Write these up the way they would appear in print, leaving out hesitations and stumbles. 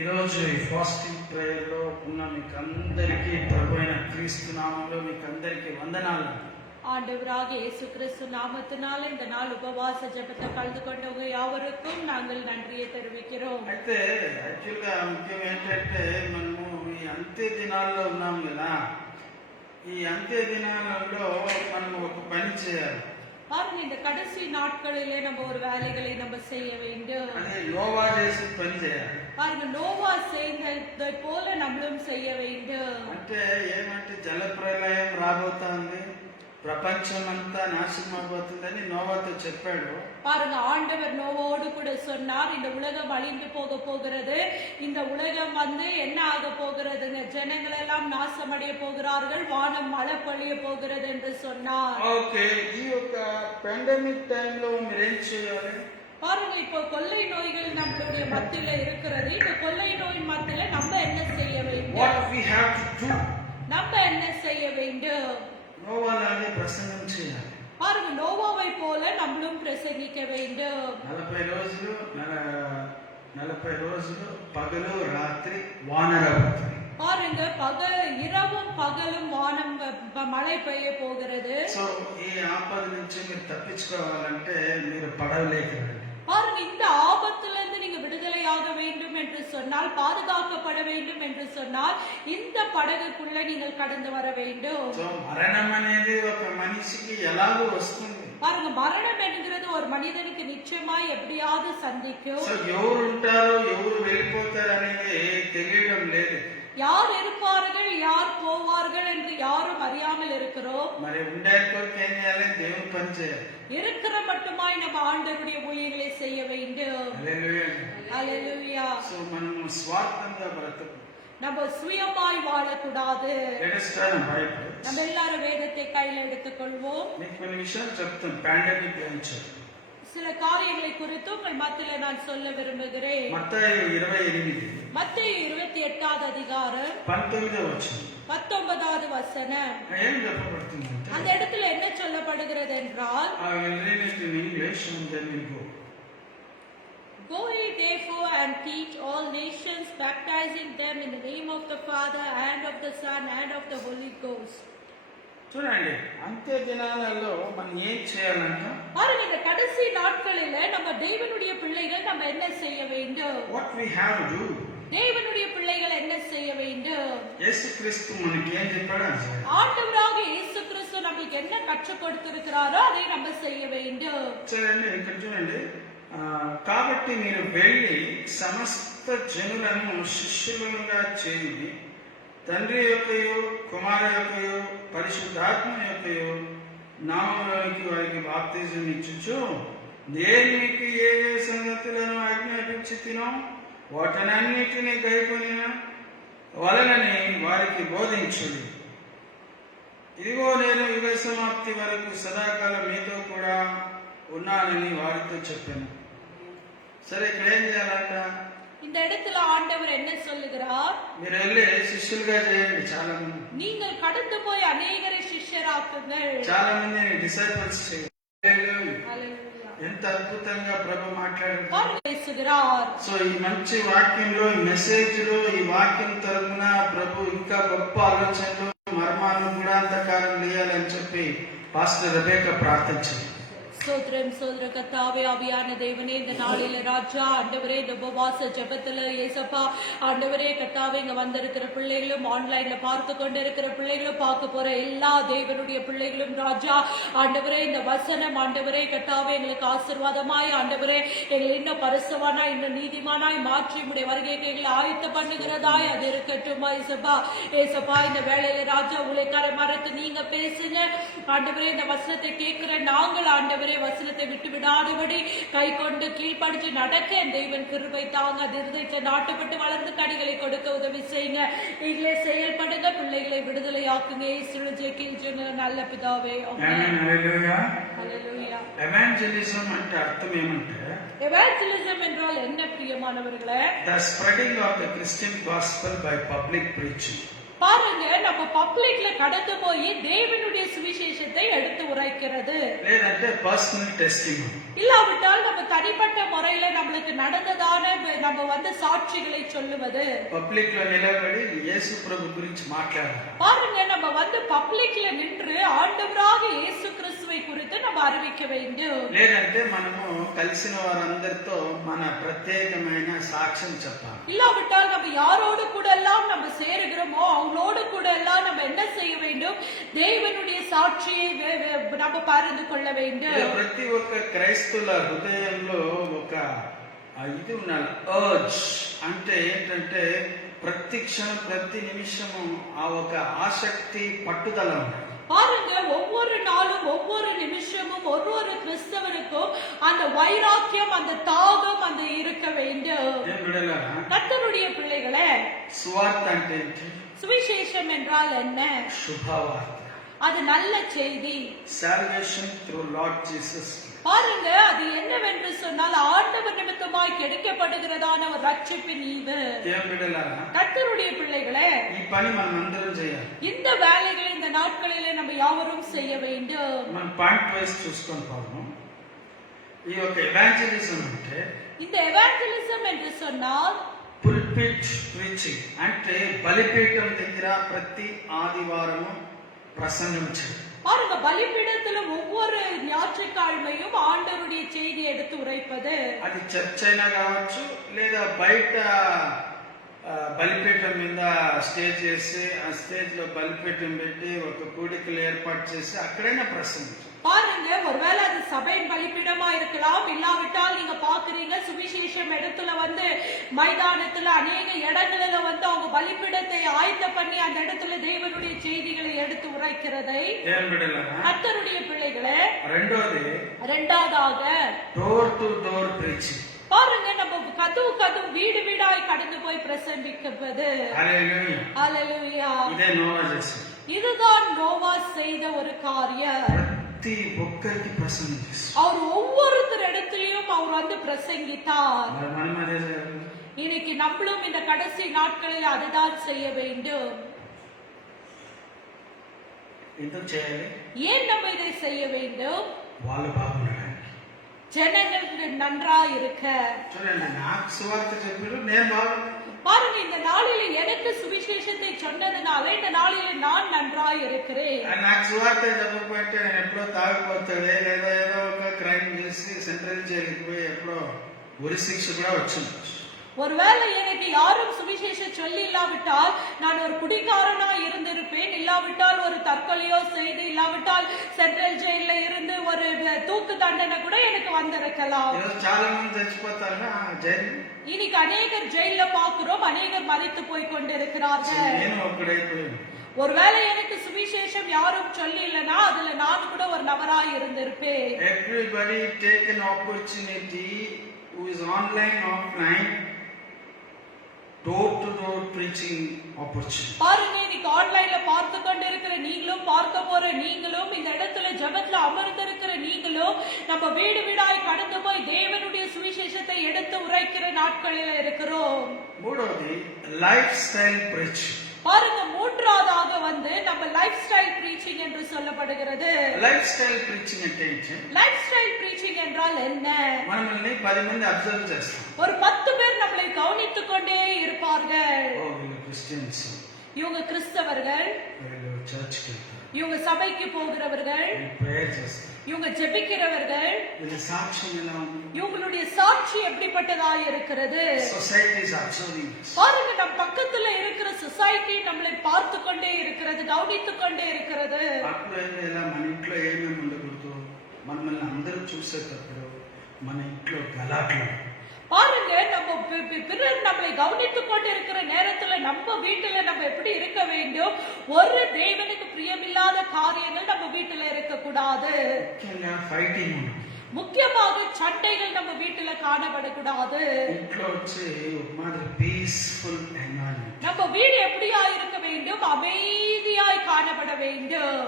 ఈరోజు ఈ ఫాస్టింగ్ ప్రేయర్లో ఉన్న మీకు అందరికీ ప్రభు అయిన క్రీస్తు నామంలో మీకు అందరికీ వందనాలు. ஆண்டவராகிய இயேசு கிறிஸ்து நாமத்தினால இந்த நாள் உபவாச ஜெபத்தை கலந்து கொண்டவங்க யாவருக்கும் நாங்கள் நன்றியை தெரிவிக்கிறோம். అయితే యాక్చువల్గా ముఖ్యం ఏంటంటే మనము ఈ అంత్య దినాల్లో ఉన్నాం కదా. ఈ అంత్య దినాలలో మనం ఒక పని చేయాలి. பாருங்க, இந்த கடைசி நாட்களிலே நம்ம ஒரு வேலைகளை நம்ம செய்ய வேண்டும். అదే యోవా చేసి పని చేయాలి. பாருங்க, நோவா செய்ததை போல நம்மளும் செய்ய வேண்டும். అంటే ఏమంటే జల ప్రళయం రాబోతోంది, ప్రపంచమంతా నాశనం అవబోతుందని నోవాతో చెప్పాడు. பாருங்க, ஆண்டவர் நோவோடு கூட சொன்னார், இந்த உலகம் அழிந்து போக போகிறது, இந்த உலகம் என்ன ஆக போகிறதுங்க, ஜனங்கள் எல்லாம் நாசமடைய போகிறார்கள், வானம் மழை பொழிய போகிறது என்று சொன்னார். ఓకే, ఈ యొక్క పాండమిక్ టైంలో మీరేం చేయాలి? பாருங்க, இப்போ கொள்ளை நோய்கள் நம்மளுடைய மத்தியில இருக்கிறது. இந்த கொள்ளை நோய் மத்தியில நம்ம என்ன செய்ய வேண்டும்? What we have to do? நம்ம என்ன செய்ய வேண்டும்? నోవాలాగే ప్రసంగం చేయాలి. பாருங்க, நோவாவை போல நம்மளும் பிரசங்கிக்க வேண்டும். 40 రోజులు పగలు రాత్రి వానరవుతుంది. பாருங்க, இரவும் பகலும் வானம் மழை பெய்ய போகிறது. సో ఈ ఆపద నుంచి మీరు తప్పించుకోవాలంటే మీరు పడవలేకి రండి. பாருங்க, இந்த ஆபத்திலிருந்து நீங்க விடுதலையாக வேண்டும் என்று சொன்னால், பாதுகாக்கப்பட வேண்டும் என்று சொன்னால், இந்த படகுக்குள்ள நீங்கள் கடந்து வர வேண்டும். మరణం అనేది ఒక మనిషికి ఎలాగో వస్తుంది. பாருங்க, மரணம் என்கிறது ஒரு மனிதனுக்கு நிச்சயமாய் எப்படியாவது சந்திக்கும். ఎవరు ఉంటారో ఎవరు వెళ్ళిపోతారు అనేది తెలియడం లేదు. யார் இருப்பார்கள் யார் போவார்கள் என்று யாரும் அறியாமல் இருக்கிறோம். మరి ఉండే కొరకు ఏం చేయాలి? దేవుని పని చేయాలి. இருக்கிற மட்டுமாய் நம்ம ஆண்டவருடைய ஊழியங்களை செய்ய வேண்டும். ஹல்லேலூயா. సో మనము స్వార్థంగా బ్రతకూడదు. நம்ம சுயமாய் வாழக்கூடாது. நம்ம எல்லாரும் வேதத்தை கையில் எடுத்துக் கொள்வோம். మీకు కొన్ని విషయాలు చెప్తాను పాండమిక్ గురించి. சில காரியங்களை குறித்து உங்கள் மத்தியில நான் சொல்ல விரும்புகிறேன். மத்தேயு 28. மத்தேயு 28வது அதிகாரம் 19வது வசனம். ఏం చెప్పబడుతుంది? அந்த இடத்துல என்ன சொல்லப்படுகிறது என்றால், Go ye therefore and teach all nations, baptizing them in the name of the Father and of the Son and of the Holy Ghost. చూడండి, అంత్య దినాలలో మనం ఏం చేయాలంట? பாருங்க, இந்த கடைசி நாட்களிலே நம்ம தேவனுடைய பிள்ளைகள் நம்ம என்ன செய்ய வேண்டும்? What we have to do? தேவனுடைய பிள்ளைகள் என்ன செய்ய வேண்டும்? యేసు క్రీస్తు మనకి ఏం చెప్పాడు? ஆண்டவராக இயேசு கிறிஸ்து நமக்கு என்ன கற்றுக் கொடுத்திருக்கிறாரோ அதை நம்ம செய்ய வேண்டும். చూడండి, ఇక్కడ చూడండి. కాబట్టి మీరు వెళ్ళి సమస్త జనులను శిష్యులుగా చేయండి, తండ్రి యొక్కయు కుమారు యొక్కయు పరిశుద్ధాత్మ యొక్కయు నామములోనికి వారికి బాప్తిజం ఇచ్చుచు, నేను మీకు ఏ ఏ సంగతులను ఆజ్ఞాపించితినో వాటన్నిటిని గైకొనిన వలనని వారికి బోధించుడి. ఇదిగో నేను యుగ సమాప్తి వరకు సదాకాలం మీతో కూడా ఉన్నానని వారితో చెప్పాను. సరే, ఇక్కడ ఏం చేయాలంట? இந்த இடத்துல ஆண்டவர் என்ன சொல்லுகிறார்? మీరు వెళ్ళి శిష్యులుగా చేయండి. చాలా మంది நீங்கள் கடந்து போய் அநேகரை சிஷ்யராக்குங்கள். చాలా మందిని డిసైపుల్స్ చేయండి. హల్లెలూయా. ఎంత అద్భుతంగా ప్రభు మాట్లాడారు. సో ఈ మంచి వాక్యంలో, ఈ మెసేజ్ లో, ఈ వాక్యం తరపున ప్రభు ఇంకా గొప్ప ఆలోచనలు, మర్మాలను గుడాంతకారం వేయాలని చెప్పి పాస్టర్ రెబెకా ప్రార్థించింది. சோதரம் சோதர கர்த்தாவே, ஆவியான தேவனே, இந்த நாளில ராஜா ஆண்டவரே, இந்த உபவாச ஜெபத்துல ஏசப்பா ஆண்டவரே கர்த்தாவே, இங்க வந்திருக்கிற பிள்ளைகளும், ஆன்லைன்ல பார்த்து கொண்டு இருக்கிற பிள்ளைகளும், பார்க்க போற எல்லா தேவனுடைய பிள்ளைகளும் ராஜா ஆண்டவரே, இந்த வசனம் ஆண்டவரே கர்த்தாவே எங்களுக்கு ஆசீர்வாதமாய் ஆண்டவரே எங்களை இன்னும் பரிசுத்தவானாய் இன்னும் நீதிமானாய் மாற்றி உடைய வருகைக்கு எங்களை ஆயத்த பண்ணுகிறதாய் அது இருக்கட்டும். ஏசப்பா இந்த வேளையில ராஜா உழைக்கார மரத்து நீங்க பேசுங்க ஆண்டவரே. இந்த வசனத்தை கேட்கிற நாங்கள் ஆண்டவரே வசனத்தை விட்டு விடாதபடி கை கொண்டு கீழ்படிச்சு நடக்க தெய்வன் கிருபை தாங்க. திருதத்தை நாட்டுப்பட்டு வளர்ந்து கனிகளை கொடுக்க உதவி செய்யுங்க. நீங்களே செயல்படுங்க, பிள்ளைகளை விடுதலையாக்குங்க. நல்ல பிதாவே. எவாஞ்சலிசம் అంటే అర్థం ఏమంటే, எவாஞ்சலிசம் என்றால் என்ன பிரியமானவர்களே? The spreading of the Christian gospel by public preaching. பாருங்க, நம்ம பப்ளிக்ல கடந்து போய் தேவனுடைய சுவிசேஷத்தை எடுத்து உரைக்கிறது, లేదంటే పర్సనల్ టెస్టిమనీ, இல்லாவிட்டால் நம்ம தனிப்பட்ட முறையில நம்மளுக்கு நடந்ததான நம்ம சாட்சிகளை சொல்லுவது. పబ్లిక్ లో నిలబడి యేసు ప్రభు గురించి మాట్లాడాలి. பாருங்க, நம்ம பப்ளிக்ல நின்று ஆண்டவராக இயேசு கிறிஸ்துவை குறித்து நம்ம அறிவிக்க வேண்டும். లేదంటే మనము కలిసిన వారందరితో మన ప్రత్యేకమైన సాక్ష్యం చెప్పాలి. இல்லாவிட்டால் நம்ம யாரோடு கூட எல்லாம் நம்ம சேருகிறோமோ அவங்களோடு கூட எல்லாம் நம்ம என்ன செய்ய வேண்டும்? தேவனுடைய சாட்சியை நம்ம பகிர்ந்து கொள்ள வேண்டும். ప్రతి ఒక్క క్రైస్తవుల హృదయంలో ఒక ఇది ఉండాలి, అర్జ్ అంటే ఏంటంటే ప్రతి క్షణం ప్రతి నిమిషము ఆ ఒక ఆసక్తి పట్టుదల ఉండాలి. பாருங்க, ஒவ்வொரு நாளும் ஒவ்வொரு நிமிஷமும் ஒவ்வொரு கிறிஸ்தவருக்கும் அந்த வைராக்கியம், அந்த தாகம் அந்த இருக்க வேண்டும். கர்த்தருடைய பிள்ளைகளே, சுவார்த்த అంటే சுவிசேஷம் என்றால் என்ன? சுபவார்த்தை, அது நல்ல செய்தி. salvation through Lord Jesus. பாருங்க, அது என்னவென்று சொன்னால் ஆண்டவர் நிமித்தமாய் கிடைக்கப்படுகிறதான ஒரு ரட்சிப்பின் ஈவு. கர்த்தருடைய பிள்ளைகளே, ఈ పని మనం అందరం చేయాలి. இந்த வேலைகளை இந்த நாட்களிலே நம்ம யாவரும் செய்ய வேண்டும். మనం పాయింట్ వైస్ చూసుకొని పోదాం. ఈ యొక్క ఎవాంజలిజం అంటే, இந்த எவாஞ்சலிசம் என்று சொன்னால் పుల్పిట్ ప్రీచింగ్ అంటే బలిపీఠం దగ్గర ప్రతి ఆదివారము ప్రసంగం చేయడం. பாருங்க, பலிபீடத்துல ஒவ்வொரு ஞாயிற்றுக்கிழமையும் ஆண்டவருடைய செய்தி எடுத்து உரைப்பது. అది చర్చ్ అయినా కావచ్చు, లేదా బయట బలిపీఠం మీద స్టేజ్ చేసి ఆ స్టేజ్ లో బలిపీఠం పెట్టి ఒక కూడికలు ఏర్పాటు చేసి అక్కడైనా ప్రసంగించు. பாருங்க, ஒருவேளை அது சபையின் பலிபீடமா இருக்கலாம், இல்லாவிட்டால் நீங்க பாக்குறீங்க சுவிசேஷம் இடத்துல மைதானத்துல அநேக இடங்களில அவங்க பலிபீடத்தை ஆயத்த பண்ணி அந்த இடத்துல தேவனுடைய செய்திகளை எடுத்து உரைக்கிறதை கர்த்தருடைய பிள்ளைகளே. இரண்டாவதாக டோர் டு டோர் பிரீச்சிங். பாருங்க, நம்ம கதவு வீடு வீடாய் கடந்து போய் பிரசங்கிப்பது. ஹல்லேலூயா. இதுதான் நோவா செய்த ஒரு காரியம். அவர் ஒவ்வொருத்தர் இடத்திலையும் அவர் பிரசங்கித்தார். இன்னைக்கு நம்மளும் இந்த கடைசி நாட்களில் அதுதான் செய்ய வேண்டும். ஏன் நம்ம இதை செய்ய வேண்டும்? ஜனங்கள் நன்றா இருக்க. பாருங்க, இந்த நாளில எனக்கு சுவிசேஷத்தை சொன்னதுனால இந்த நாளில நான் நன்றாய் இருக்கிறேன். నాకు సువార్త చెప్పకపోతే నేను ఎప్పుడో తాగిపోతాడే, లేదా ఏదో ఒక క్రైమ్ చేసి సెంట్రల్ జైలుకి పోయి ఎప్పుడో ఉరి శిక్ష కూడా వచ్చింది. ஒருவேளை எனக்கு யாரும் சுவிசேஷம் சொல்லி இல்லாவிட்டால் நான் ஒரு குடிகாரனா இருந்திருப்பேன், இல்லாவிட்டால் ஒரு தற்கொலையோ செய்து, இல்லாவிட்டால் சென்ட்ரல் ஜெயில இருந்து ஒரு தூக்கு தண்டனை கூட எனக்கு வந்திருக்கலாம். చాలా మంది చచ్చిపోతారు జైలు. இன்னைக்கு அநேகர் ஜெயில பாக்குறோம், அநேகர் மரித்து போய் கொண்டிருக்கிறார்கள். ஒருவேளை எனக்கு சுவிசேஷம் யாரும் சொல்லி இல்லனா அதுல நான் கூட ஒரு நபராய் இருந்திருப்பேன். Everybody take an opportunity who is online, offline, door to door preaching opportunity. பாருங்க, இன்னைக்கு ஆன்லைன்ல பார்த்து கொண்டிருக்கிற நீங்களும், பார்க்க போற நீங்களும், இந்த இடத்துல ஜெபத்துல அமர்ந்திருக்கிற நீங்களும் நம்ம வீடு வீடாய் கடந்து போய் தேவனுடைய சுவிசேஷத்தை எடுத்து உரைக்கிற நாட்களில் இருக்கிறோம். மூடோதி லைஃப் ஸ்டைல் preaching. பாருங்க, மூன்றாவதாக நம்ம லைஃப் ஸ்டைல் பிரீச்சிங் என்று சொல்லப்படுகிறது. லைஃப் ஸ்டைல் பிரீச்சிங் అంటే லைஃப் ஸ்டைல் பிரீச்சிங் என்றால் என்ன? మనల్ని 10 మంది అబ్జర్వ్ చేస్తారు. ஒரு 10 பேர் நம்மளை கவனித்துக் கொண்டே இருப்பார்கள். இவங்க கிறிஸ்டியன்ஸ், இவங்க கிறிஸ்தவர்கள், இவங்க சர்ச்சுக்கு போறாங்க, இவங்க சபைக்கு போகிறவர்கள், பிரேயர் செய்றாங்க, இவங்க ஜெபிக்கிறவர்கள். இந்த சாட்சி எல்லாம் இவங்களுடைய சாட்சி எப்படிப்பட்டதாக இருக்கிறது? Society is observing. பாருங்க, நம்ம பக்கத்துல இருக்கிற சொசைட்டி நம்மளை பார்த்து கொண்டே இருக்கிறது, கவனித்துக் கொண்டே இருக்கிறது. అప్పుడు మన ఇంట్లో ఏమేమి ఉండకూడదు, మనల్ని అందరూ చూసేటప్పుడు మన ఇంట్లో గలాట్లు. பாருங்க, நம்ம பிறர் நம்மளை கவனித்துக் கொண்டு இருக்கிற நேரத்துல நம்ம வீட்டுல நம்ம எப்படி இருக்க வேண்டும்? ஒரு தேவனுக்கு பிரியமில்லாத காரியங்கள் நம்ம வீட்டுல இருக்க கூடாது. முக்கியமாக சண்டைகள் நம்ம வீட்டுல காணப்படக்கூடாது. நம்ம வீடு எப்படியா இருக்க வேண்டும்? அமைதியாய் காணப்பட வேண்டும்.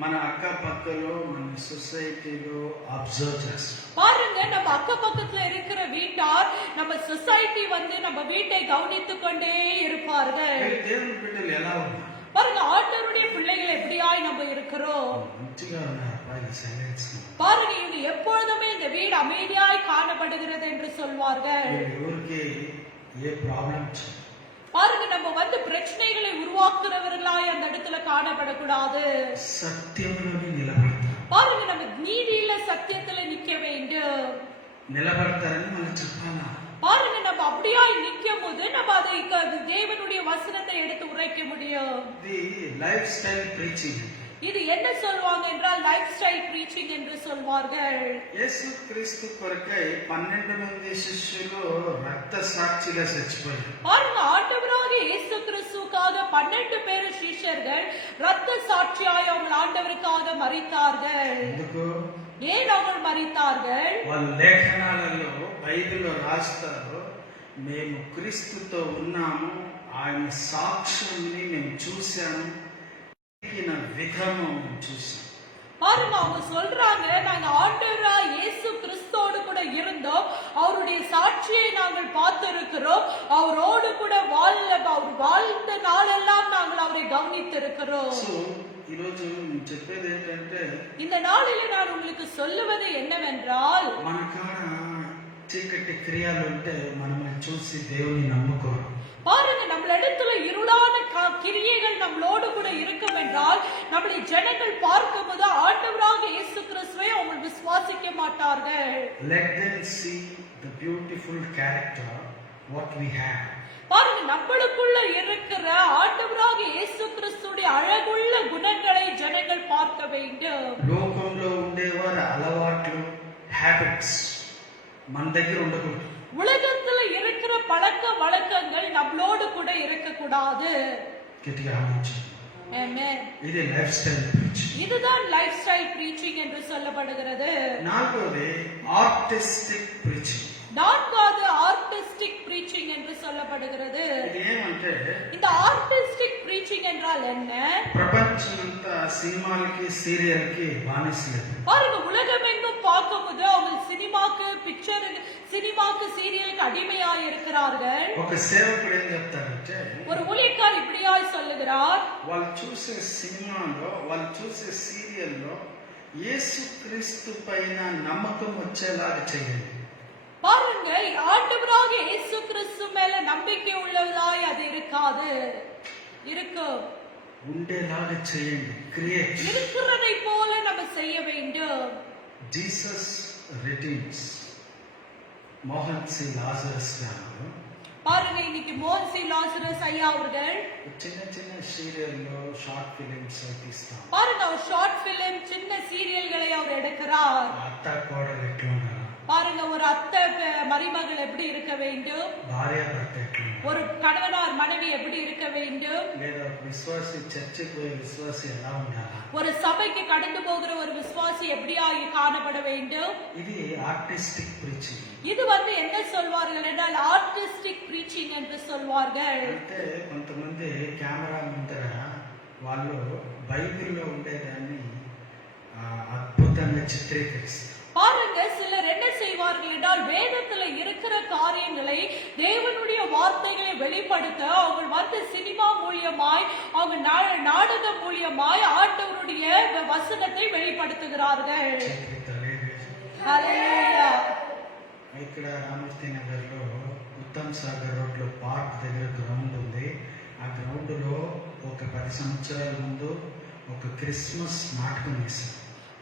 మన అక్కపక్కలో మన సొసైటీలో అబ్జర్వ్ చేస్తాం. பாருங்க, நம்ம அக்கப்பக்கத்துல இருக்கிற வீட்டார் நம்ம சொசைட்டி வந்து நம்ம வீட்டை கவனித்துக் கொண்டே இருப்பார்கள். దేవుని బిడ్డలు ఎలా ఉన్నారు? பாருங்க, ஆண்டவருடைய பிள்ளைகள் எப்படியாய் நம்ம இருக்கிறோம். మంచిగా ఉన్నారు. అబ్బాయిలు సైలెన్స్. பாருங்க, இவங்க எப்பொழுதுமே இந்த வீடு அமைதியாய் காணப்படுகிறது என்று சொல்வார்கள். ఎవరికి ఏ ప్రాబ్లం பாருங்க, நம்ம வந்து பிரச்சனைகளை உருவாக்குறவர்களாய் அந்த இடத்துல காணப்படக்கூடாது. సత్యంలోనే నిలబడతారు. பாருங்க, நம்ம நீதியில சத்தியத்துல நிக்க வேண்டும். నిలబడతారని మనం చెప్పాలా? பாருங்க, நம்ம அப்படியாய் நிக்கும் போது நம்ம அதை தேவனுடைய வசனத்தை எடுத்து உரைக்க முடியும். ఇది లైఫ్ స్టైల్ ప్రీచింగ్. இது என்ன சொல்வாங்க என்றால் லைஃப் ஸ்டைல் பிரீச்சிங் என்று சொல்வார்கள். యేసుక్రీస్తు కొరకై 12 మంది శిష్యులు రక్త సాక్షిగా చచ్చిపోయారు. பாருங்க, ஆண்டவராகிய இயேசு கிறிஸ்துவுக்காக 12 பேர் சீஷர்கள் ரத்த சாட்சியாய் அவங்க ஆண்டவருக்காக மரித்தார்கள். ఎందుకు? ஏன் அவங்க மரித்தார்கள்? వాళ్ళ లేఖనాలలో బైబిల్లో రాస్తారు, మేము క్రీస్తుతో ఉన్నాము, ఆయన సాక్ష్యాన్ని మేము చూశాము, విధము చూసాం. பாருங்க, அவங்க சொல்றாங்க, நாங்க ஆண்டவராகிய இயேசு கிறிஸ்துவோடு கூட இருந்தோம், அவருடைய சாட்சியை நாங்கள் பார்த்திருக்கிறோம், அவரோடு கூட அவர் வாழ்ந்த நாளெல்லாம் நாங்கள் அவரை கவனித்திருக்கிறோம். సో ఈ రోజు నేను చెప్పేది ఏంటంటే, இந்த நாளிலே நான் உங்களுக்கு சொல்லுவது என்னவென்றால், మన కాడ చీకటి క్రియలు ఉంటే మనల్ని చూసి దేవుని నమ్ముకోరు. பாருங்க, நம்ம இடத்துல இருளான கிரியைகள் நம்மளோடு கூட இருக்கும் என்றால் நம்மளை ஜனங்கள் பார்க்கும்போது ஆண்டவராகிய இயேசு கிறிஸ்துவை அவங்க விசுவாசிக்க மாட்டார்கள். Let them see the beautiful character what we have. பாருங்க, நம்மளுக்குள்ள இருக்கிற ஆண்டவராகிய இயேசு கிறிஸ்துவுடைய அழகுள்ள குணங்களை ஜனங்கள் பார்க்க வேண்டும். లోకంలో ఉండేవారు అలవాట్లు, హ్యాబిట్స్ మన దగ్గర ఉండకూడదు. உலகத்துல இருக்கிற பழக்க வழக்கங்கள் நம்மளோடு கூட இருக்க கூடாது. గట్టిగా ఆలోచించండి. ஆமென். ఇది లైఫ్ స్టైల్ ప్రీచింగ్. இதுதான் லைஃப் ஸ்டைல் பிரீச்சிங் என்று சொல்லப்படுகிறது. నాలుగోది ఆర్టిస్టిక్ ప్రీచింగ్. நான்காவது ஆர்டிஸ்டிக் பிரீச்சிங் என்று சொல்லப்படுகிறது. ఇది ఏమంటే, இந்த ஆர்டிஸ்டிக் பிரீச்சிங் என்றால் என்ன? ప్రపంచమంతా సినిమాలకి సీరియల్కి బానిసలేదు. பாருங்க, உலகமெங்கும் பார்க்கும்போது அவங்க சினிமாக்கு சீரியலுக்கு அடிமையாய் இருக்கிறார்கள். ఒక సేవకుడు ఏం చెప్తారంటే, ஒரு ஊழியக்கார் இப்படியாய் சொல்லுகிறார், వాళ్ళు చూసే సినిమాలో, వాళ్ళు చూసే సీరియల్లో యేసుక్రీస్తు పైన నమ్మకం వచ్చేలాగా చేయండి. பாருங்க, ஆண்டவராகிய இயேசு கிறிஸ்து மேல நம்பிக்கை உள்ளவளாய் அது இருக்காது. இருக்கும் ఉండేలాగా చేయండి. క్రియేట్. இருக்கிறதை போல நம்ம செய்ய வேண்டும். జీసస్ రిటీమ్స్. మోహన్ సి లాజరస్ గారు பாருங்க, இன்னைக்கு மோహன் சி லாசரஸ் ஐயா அவர்கள் చిన్న చిన్న సీరియల్లో షార్ట్ ఫిలిమ్స్ తీస్తాం. பாருங்க, அவர் ஷார்ட் பிலிம் சின்ன சீரியல்களை அவர் எடுக்கிறார். అత్త కోడలు ఎట్లున్నారు, பாருங்க, ஒரு அத்தை மருமகள் எப்படி இருக்க வேண்டும், భార్య భర్త ఎట్లున్నారు, ஒரு கணவனார் மனைவி எப்படி இருக்க வேண்டும், లేదా విశ్వాసి చర్చికి పోయే విశ్వాసి ఎలా ఉండాలి, ஒரு சபைக்கு கடந்து போகிற ஒரு விசுவாசி எப்படியாய் காணப்பட வேண்டும். ఇది ఆర్టిస్టిక్ ప్రీచింగ్. இது வந்து என்ன சொல்வார்கள் என்றால் ஆர்டிஸ்டிக் பிரீச்சிங் என்று சொல்வார்கள். అంటే కొంతమంది కెమెరా ముందర వాళ్ళు బైబిల్లో ఉండేదాన్ని అద్భుతంగా చిత్రీకరిస్తారు. பாருங்க, சிலர் என்ன செய்வார்கள் என்றால் வேதத்துல இருக்கிற காரியங்களை, தேவனுடைய வார்த்தைகளை வெளிப்படுத்த அவங்க வந்து சினிமா மூலியமாய், அவங்க நாடகம் மூலியமாய் ஆண்டவருடைய வசனத்தை வெளிப்படுத்துகிறார்கள். ஹல்லேலூயா. ఇక్కడ రామూర్తి నగర్ లో ఉత్తమ్ సాగర్ రోడ్ లో పార్క్ దగ్గర గ్రౌండ్ ఉంది. ఆ గ్రౌండ్ లో ఒక 10 సంవత్సరాల ముందు ఒక క్రిస్మస్ నాటకం వేశారు.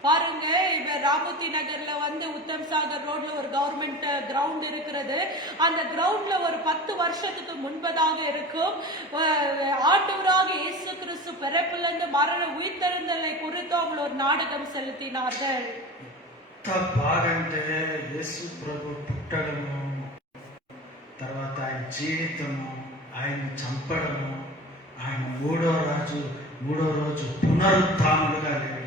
பாருங்க, இப்ப ராமூர்த்தி நகர்ல வந்து உத்தம் சாகர் ரோட்ல ஒரு கவர்மெண்ட் கிரவுண்ட் இருக்கிறது. அந்த கிரவுண்ட்ல ஒரு 10 வருஷத்துக்கு முன்பதாக இருக்கும் ஆண்டவராக இயேசு கிறிஸ்து பிறப்பிலிருந்து மரண உயிர்த்தெழுந்தலை குறித்து அவங்க ஒரு நாடகம் செலுத்தினார்கள். బాగంటే యేసు ప్రభు పుట్టడము, తర్వాత ఆయన జీవితము, ఆయన చంపడము, ఆయన మూడో రోజు పునరుత్థానుడుగా లేడు.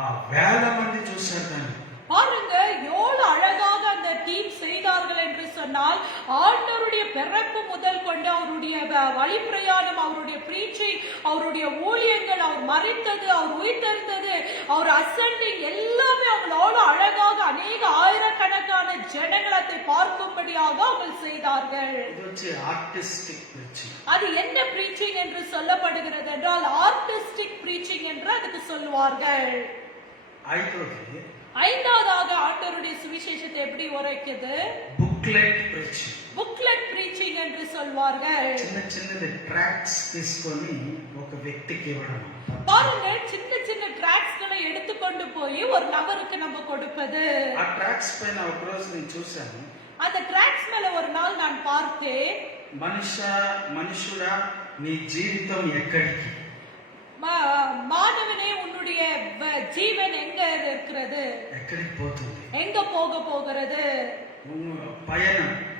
ఆ వేల మంది చూశారు దాన్ని. பாருங்க, எவ்வளவு அழகாக அந்த டீம் செய்தார்கள் என்று சொன்னால் ஆண்டவருடைய பிறப்பு முதல் கொண்டு அவருடைய வழிப்பிரயாணம், அவருடைய பிரீச்சிங், அவருடைய ஊழியங்கள், அவர் மரித்தது, அவர் உயிர்த்தெழுந்தது, அவர் அசெண்டிங் எல்லாமே அவங்களோட அழகாக அநேக ஆயிரக்கணக்கான ஜனங்களை பார்க்கும்படியாக அவங்க செய்தார்கள். அது என்ன பிரீச்சிங் என்று சொல்லப்படுகிறது என்றால் ஆர்டிஸ்டிக் பிரீச்சிங் என்று அதுக்கு சொல்லுவார்கள். ஐந்தாவதாக ஆண்டவருடைய சுவிசேஷத்தை எப்படி உரைக்குது? புக்லெட் பிரீச்சிங் என்று சொல்வார்கள். பாருங்க, சின்ன சின்ன ட்ராக்ஸ்களை எடுத்துக்கொண்டு போய் ஒரு நபருக்கு நம்ம கொடுப்பது. அந்த ட்ராக்ஸ் மேல ஒரு நாள் நான் பார்த்தேன், మనుషుడా నీ జీవితం ఎక్కడికి, மாணவனே உன்னுடைய ஜீவன் எங்க இருக்கிறது, ఎక్కడికి పోతుంది, எங்க போகிறது,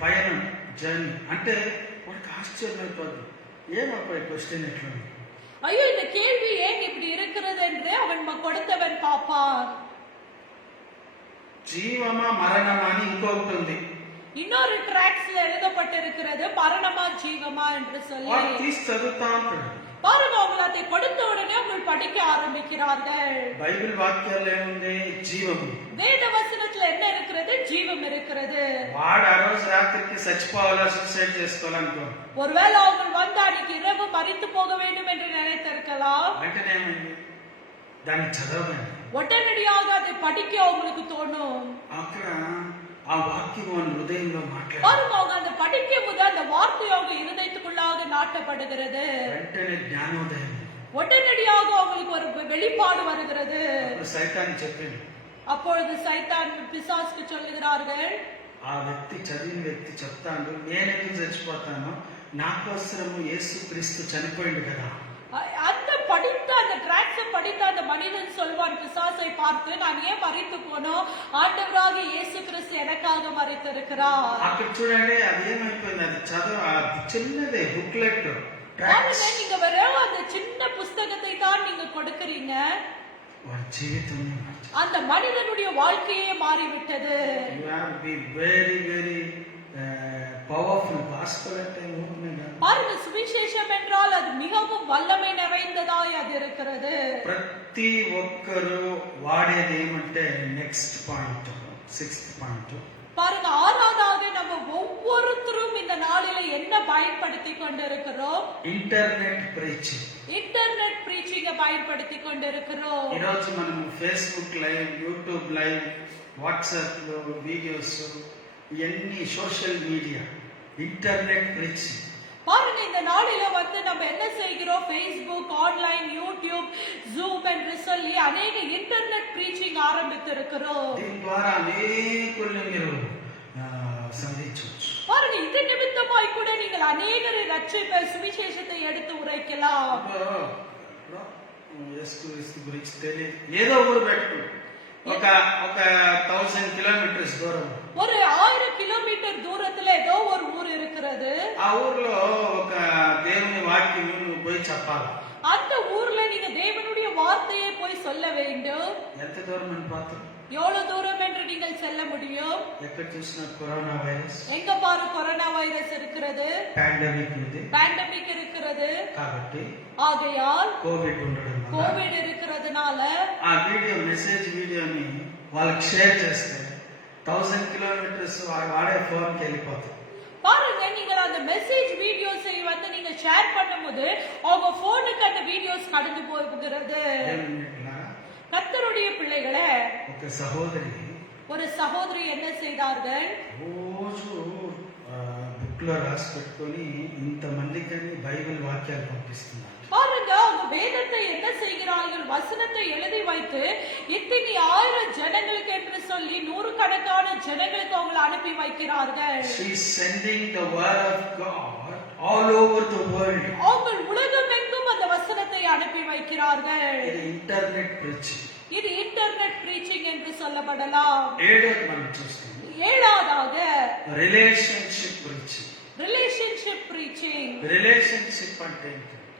పయనం జర్నీ అంటే మనకు ఆశ్చర్యమైపోతుంది. ఏమప్పా ఈ క్వశ్చన్ ఎట్లా? ஐயோ, இந்த கேள்வி ஏன் இப்படி இருக்கிறது என்று அவன் கொடுத்தவன் பாப்பான். జీవమా మరణమా అని ఇంకొకటి ఉంది. இன்னொரு ட்ராக்ஸ்ல எழுதப்பட்டிருக்கிறது மரணமா ஜீவமா என்று சொல்லி. பாருங்க, அவங்க அதை கொடுத்த உடனே அவங்க படிக்க ஆரம்பிக்கிறார்கள். பைபிள் வாக்கியால ఏముంది? జీవం. வேத வசனத்துல என்ன இருக்கிறது? ஜீவம் இருக்கிறது. వాడు ఆ రోజు రాత్రికి చచ్చిపోవాలా, సూసైడ్ చేసుకోవాలనుకో, ஒருவேளை அவங்க வந்து அன்னைக்கு இரவு மரித்து போக வேண்டும் என்று நினைத்திருக்கலாம். వెంటనే దాన్ని చదవగానే உடனடியாக அதை படிக்க அவங்களுக்கு தோணும். అక్కడ ఆ వాక్యం మన హృదయంలో మాట్లాడు. பாருங்க, அவங்க அந்த படிக்கும் போது அந்த வார்த்தை அவங்க இருதயத்துக்குள்ளாக நாட்டப்படுகிறது. వెంటనే జ్ఞానోదయం, உடனடியாக அவங்களுக்கு ஒரு வெளிப்பாடு வருகிறது. సైతాన్ చెప్పింది. அப்பொழுது சைத்தான் பிசாசுக்கு சொல்லுகிறார்கள், ఆ వ్యక్తి చదివిన వ్యక్తి చెప్తాడు, నేనెందుకు చచ్చిపోతాను, నా కోసము యేసుక్రీస్తు చనిపోయింది కదా. அந்த படித்த அந்த ட்ராக்ஸை படித்த அந்த மனிதன் சொல்வான் பிசாசை பார்த்து, நான் ஏன் மரித்து போனோம், ஆண்டவராக இயேசு கிறிஸ்து எனக்காக மரித்திருக்கிறார். అక్కడ చూడండి, అది ఏమైపోయింది, అది చదువు చిన్నదే బుక్లెట్. நீங்க வெறும் அந்த சின்ன புஸ்தகத்தை தான் நீங்க கொடுக்கறீங்க, அந்த மனிதனுடைய வாழ்க்கையே மாறிவிட்டது. பாருங்க, சுவிசேஷம் என்றால் அது மிகவும் வல்லமை நிறைந்ததாய் அது இருக்கிறது. ప్రతి ఒక్కరు వాడేది ఏమంటే నెక్స్ట్ పాయింట్, 6th పాయింట్. பாருங்க, ஆறாவதாக நம்ம ஒவ்வொருத்தரும் இந்த நாளில என்ன பயன்படுத்தி கொண்டிருக்கிறோம்? Internet preaching. ఇంటర్నెట్ ప్రీచింగ్ பயன்படுத்தி கொண்டிருக்கிறோம். ఈ రోజు మనం Facebook live, YouTube live, WhatsApp లో వీడియోస్, ఇవన్నీ సోషల్ మీడియా, ఇంటర్నెట్ ప్రీచింగ్. பாருங்க, இந்த நாளில வந்து நம்ம என்ன செய்கிறோம்? Facebook, ஆன்லைன், யூடியூப், ஜூம் என்று சொல்லி அநேக இன்டர்நெட் பிரீச்சிங் ஆரம்பித்திருக்கிறோம். దీని ద్వారా అనేకుల్ని మీరు సంధించవచ్చు. பாருங்க, இது நிமித்தமாய் கூட நீங்கள் அநேகரை ரட்சிப்ப சுவிசேஷத்தை எடுத்து உரைக்கலாம். యేసుక్రీస్తు గురించి తెలియదు, ఏదో ఊరు పెట్టుకో, ఒక 1000 కిలోమీటర్స్ దూరం, ஒரு 1000 கிலோமீட்டர் தூரத்துல ஏதோ ஒரு ஊர் இருக்கிறது. ఆ ఊర్లో ఒక దేవుని వాక్యం నువ్వు పోయి చెప్పాలి. அந்த ஊர்ல நீங்க தேவனுடைய வார்த்தையை போய் சொல்ல வேண்டும். ఎంత దూరం అని పాత్రం, எவ்வளவு தூரம் என்று நீங்கள் செல்ல முடியும்? ఎక్కడ చూసినా కరోనా వైరస్, எங்க பாரு கொரோனா வைரஸ் இருக்கிறது, பேண்டமிக் இருக்கிறது. కాబట్టి ஆகையால் కోవిడ్ இருக்கிறதுனால ఆ మెసేజ్ వీడియోని వాళ్ళకి షేర్ చేస్తే 1000 కిలోమీటర్స్ వాడే ఫోన్ కి వెళ్ళిపోతుంది. பாருங்க, நீங்க அந்த மெசேஜ் வீடியோஸை வந்து நீங்க ஷேர் பண்ணும்போது அவங்க போனுக்கு அந்த வீடியோஸ் கடந்து போகிறது. கர்த்தருடைய பிள்ளைகளே, ஒரு சகோதரி என்ன செய்தார்கள்? రోజు బుక్ లో రాసి పెట్టుకొని ఇంతమందికి బైబిల్ వాక్యాలు పంపిస్తున్నారు. பாருங்க, அவங்க வேதத்தை என்ன செய்கிறார்கள்? வசனத்தை எழுதி வைத்து இத்தனை 1000 ஜனங்களுக்கு என்று சொல்லி 100 கணக்கான ஜனங்களுக்கு அவங்களை அனுப்பி வைக்கிறார்கள். She is sending the word of God all over the world. அவங்க உலகமெங்கும் அந்த வசனத்தை அனுப்பி வைக்கிறார்கள். இது இன்டர்நெட் பிரீச்சிங். இது இன்டர்நெட் பிரீச்சிங் என்று சொல்லப்படலாம். ஏழாவதாக relationship breaching. Relationship breaching. Relationship అంటే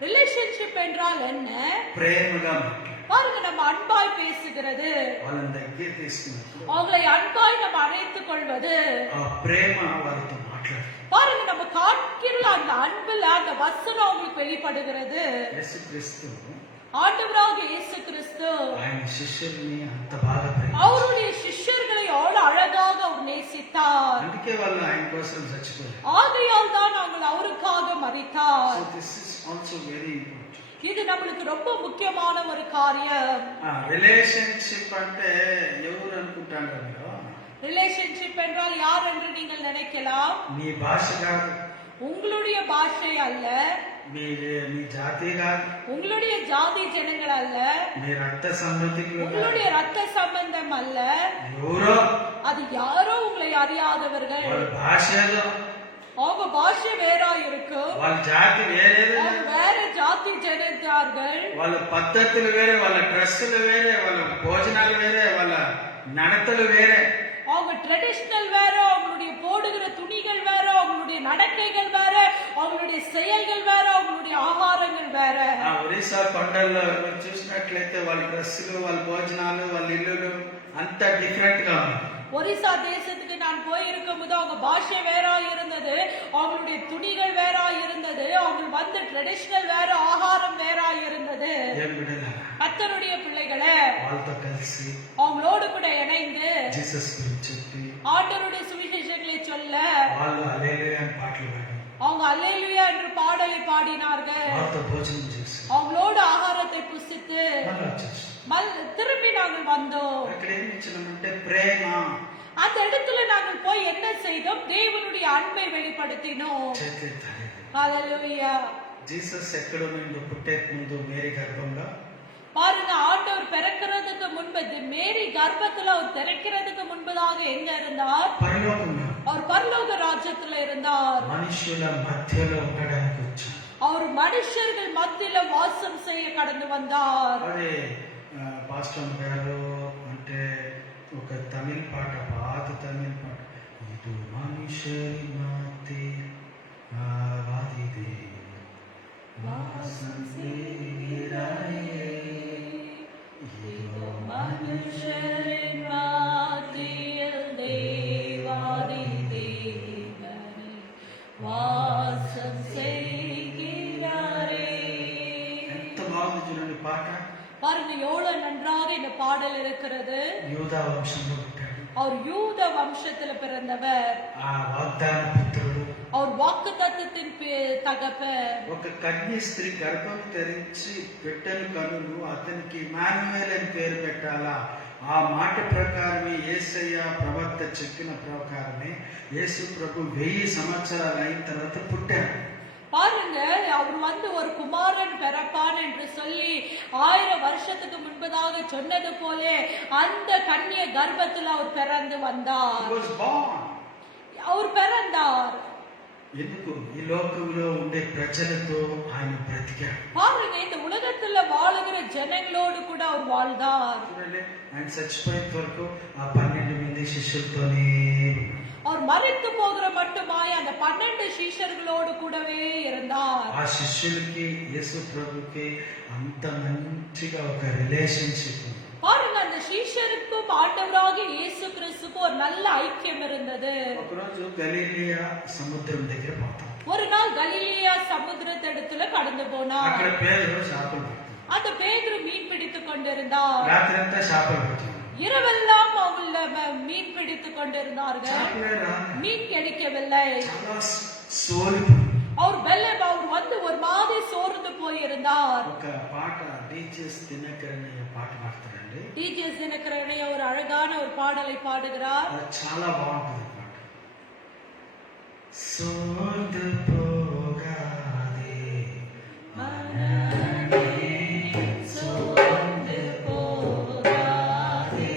ரிலேஷன்ஷிப் என்றால் என்ன? ప్రేమగా మాట్లాడు. பாருங்க, நம்ம அன்பாய் பேசுகிறது, వాళ్ళని దగ్గర తీసుకున్నప్పుడు அவங்களை அன்பாய் நம்ம அழைத்துக் கொள்வது, ఆ ప్రేమ వారితో మాట్లాడు. பாருங்க, நம்ம காண்கிற அந்த அன்புல அந்த வசனம் அவங்களுக்கு வெளிப்படுகிறது. యేసుక్రీస్తు ஆண்டவராக இயேசு கிறிஸ்து ఆయన శిష్యుల్ని అంత బాగా ప్రేమించారు. அவருடைய சிஷ்யர்களை அவ்வளவு அழகாக அவர் நேசித்தார். అందుకే వాళ్ళు ఆయన కోసం చచ్చిపోయారు. ஆகையால் தான் நாங்கள் அவருக்காக மரித்தார். So this is also very important. இது நம்மளுக்கு ரொம்ப முக்கியமான ஒரு காரியம். రిలేషన్షిప్ అంటే ఎవరు అనుకుంటారు మీరు? ரிலேஷன்ஷிப் என்றால் யார் என்று நீங்கள் நினைக்கலாம். మీ భాష కాదు, உங்களுடைய பாஷை அல்ல, మీ జాతి కాదు, உங்களுடைய ஜாதி ஜனங்கள் அல்ல, మీ రక్త సంబంధికులు కాదు, உங்களுடைய ரத்த சம்பந்தம் அல்ல, ఎవరో அது யாரோ உங்களை அறியாதவர்கள். వాళ్ళ భాష ఏదో, அவங்க பாஷை வேறா இருக்கும், వాళ్ళ జాతి వేరేదో, அவங்க வேற ஜாதி ஜனத்தார்கள், వాళ్ళ పద్ధతులు వేరే, వాళ్ళ డ్రెస్సులు వేరే, వాళ్ళ భోజనాలు వేరే, వాళ్ళ నడతలు వేరే. அவங்க ட்ரெடிஷனல் வேற, அவங்களுடைய போடுகிற துணிகள் வேற, அவங்களுடைய நடக்கைகள் வேற, அவங்களுடைய செயல்கள் வேற, அவங்களுடைய ஆகாரங்கள் வேற. ఒరిస్సా కొండల్లో చూసినట్లయితే వాళ్ళ డ్రెస్సులు, వాళ్ళ భోజనాలు, వాళ్ళ ఇల్లులు అంతా డిఫరెంట్ గా ఉన్నాయి. ஒரிசா தேசத்துக்கு நான் போயிருக்கும் போது அவங்க பாஷை வேறா இருந்தது, அவங்களுடைய துணிகள் வேறா இருந்தது, அவங்க வந்து ட்ரெடிஷனல் வேற, ஆகாரம் வேறா இருந்தது. கர்த்தருடைய பிள்ளைகளே, వాళ్ళతో కలిసి அவங்களோடு கூட இணைந்து జీసస్ గురించి చెప్పి ஆண்டவருடைய சுவிசேஷங்களை சொல்ல వాళ్ళు హల్లెలూయా అని పాటలు పాడారు. அவங்க அல்லேலூயா என்று பாடலை பாடினார்கள். వాళ్ళతో భోజనం చేసి அவங்களோடு ஆகாரத்தை புசித்து మళ్ళీ వచ్చేసి திரும்பி நாங்கள் வந்தோம். అక్కడ ఏం ఇచ్చినామంటే ప్రేమ. அந்த இடத்துல நாங்கள் போய் என்ன செய்தோம்? தேவனுடைய அன்பை வெளிப்படுத்தினோம். చేతులెత్తాలి. ஹalleluya. జీసస్ ఎక్కడ నుండి పుట్టే ముందు మేరీ గర్భంలో பாருங்க, ஆண்டவர் பிறக்கிறதுக்கு முன்பு, மேரி கர்ப்பத்துல அவர் பிறக்கிறதுக்கு முன்பதாக எங்க இருந்தார்? పరలోకంలో. அவர் பரலோக ராஜ்யத்துல இருந்தார். మనుషుల మధ్యలో ఉండడానికి వచ్చారు. அவர் మనుషர்கள் మధ్యలో వాసం செய்ய கடந்து வந்தார். అదే పాస్టర్ గారు అంటే ఒక తమిళ పాట, పాత తమిళ పాట, ఇది మనుషరి మధ్య ఆవాదిదే వాసం செய்கிறாயே, இதோ மனுஷரின் மத்தியில் தேவாதி தேவனே வாசம் செய்கிறாரே. ఎంత బాగుంది చూడండి పాట. பாருங்க, எவ்வளவு நன்றாக இந்த பாடல் இருக்கிறது. యూదా వంశంలో పుట్టాడు. அவர் யூத வம்சத்துல பிறந்தவர். ఆ వాగ్దాన పుత్రుడు. அவர் வாக்கு தத்தத்தின் தகப்பன். ఒక కన్య స్త్రీ గర్భం ధరించి బిడ్డను కనులు, అతనికి ఇమ్మానుయేల్ అని పేరు పెట్టాలా. ఆ మాట ప్రకారమే యేసయ్య ప్రవక్త చెప్పిన ప్రకారమే యేసు ప్రభు 1000 సంవత్సరాలు అయిన తర్వాత పుట్టాడు. பாருங்க, அவர் வந்து ஒரு குமாரன் பிறப்பான் என்று சொல்லி 1000 வருஷத்துக்கு முன்பதாக சொன்னது போல அந்த கன்னிய கர்ப்பத்தில் அவர் பிறந்து வந்தார். அவர் பிறந்தார். ఎందుకు? ఈ లోకంలో ఉండే ప్రజలతో ఆయన బ్రతికాడు. பாருங்க, இந்த உலகத்துல வாழுகிற ஜனங்களோடு கூட அவர் வாழ்ந்தார். ఆయన చచ్చిపోయేంత వరకు ఆ 12 మంది శిష్యులతోనే அவர் மரித்து போகிற மட்டுமாய் அந்த 12 சீஷர்களோடு கூடவே இருந்தார். ఆ శిష్యులకి యేసు ప్రభుకి అంత మంచిగా ఒక రిలేషన్షిప్. பாருங்க, அந்த சீஷருக்கும் ஆண்டவராகிய இயேசு கிறிஸ்துக்கும் ஒரு நல்ல ஐக்கியம் இருந்தது. ఒకరోజు గలీలియా సముద్రం దగ్గర పోతాం. ஒரு நாள் கலிலியா சமுத்திரத்திடத்துல கடந்து போனார். అక్కడ పేతురు చేపలు పట్టాడు. அந்த பேதுரு மீன் பிடித்துக் கொண்டிருந்தார். రాత్రంతా చేపలు పట్టాడు. இரவெல்லாம் அவங்க மீன் பிடித்துக் கொண்டிருந்தார்கள். மீன் கிடைக்கவில்லை. அவர் வந்து ஒரு மாதிரி சோர்ந்து போயிருந்தார். ఒక పాట డీజీఎస్ దినకరణయ్య పాట పాడతారండి. డీజీఎస్ దినకరణయ్య ஒரு అழகான ஒரு பாடலை பாடுகிறார். చాలా బాగుంటుంది పాట. సోర్ந்து పోగాదే మననే సోర్ந்து పోగాదే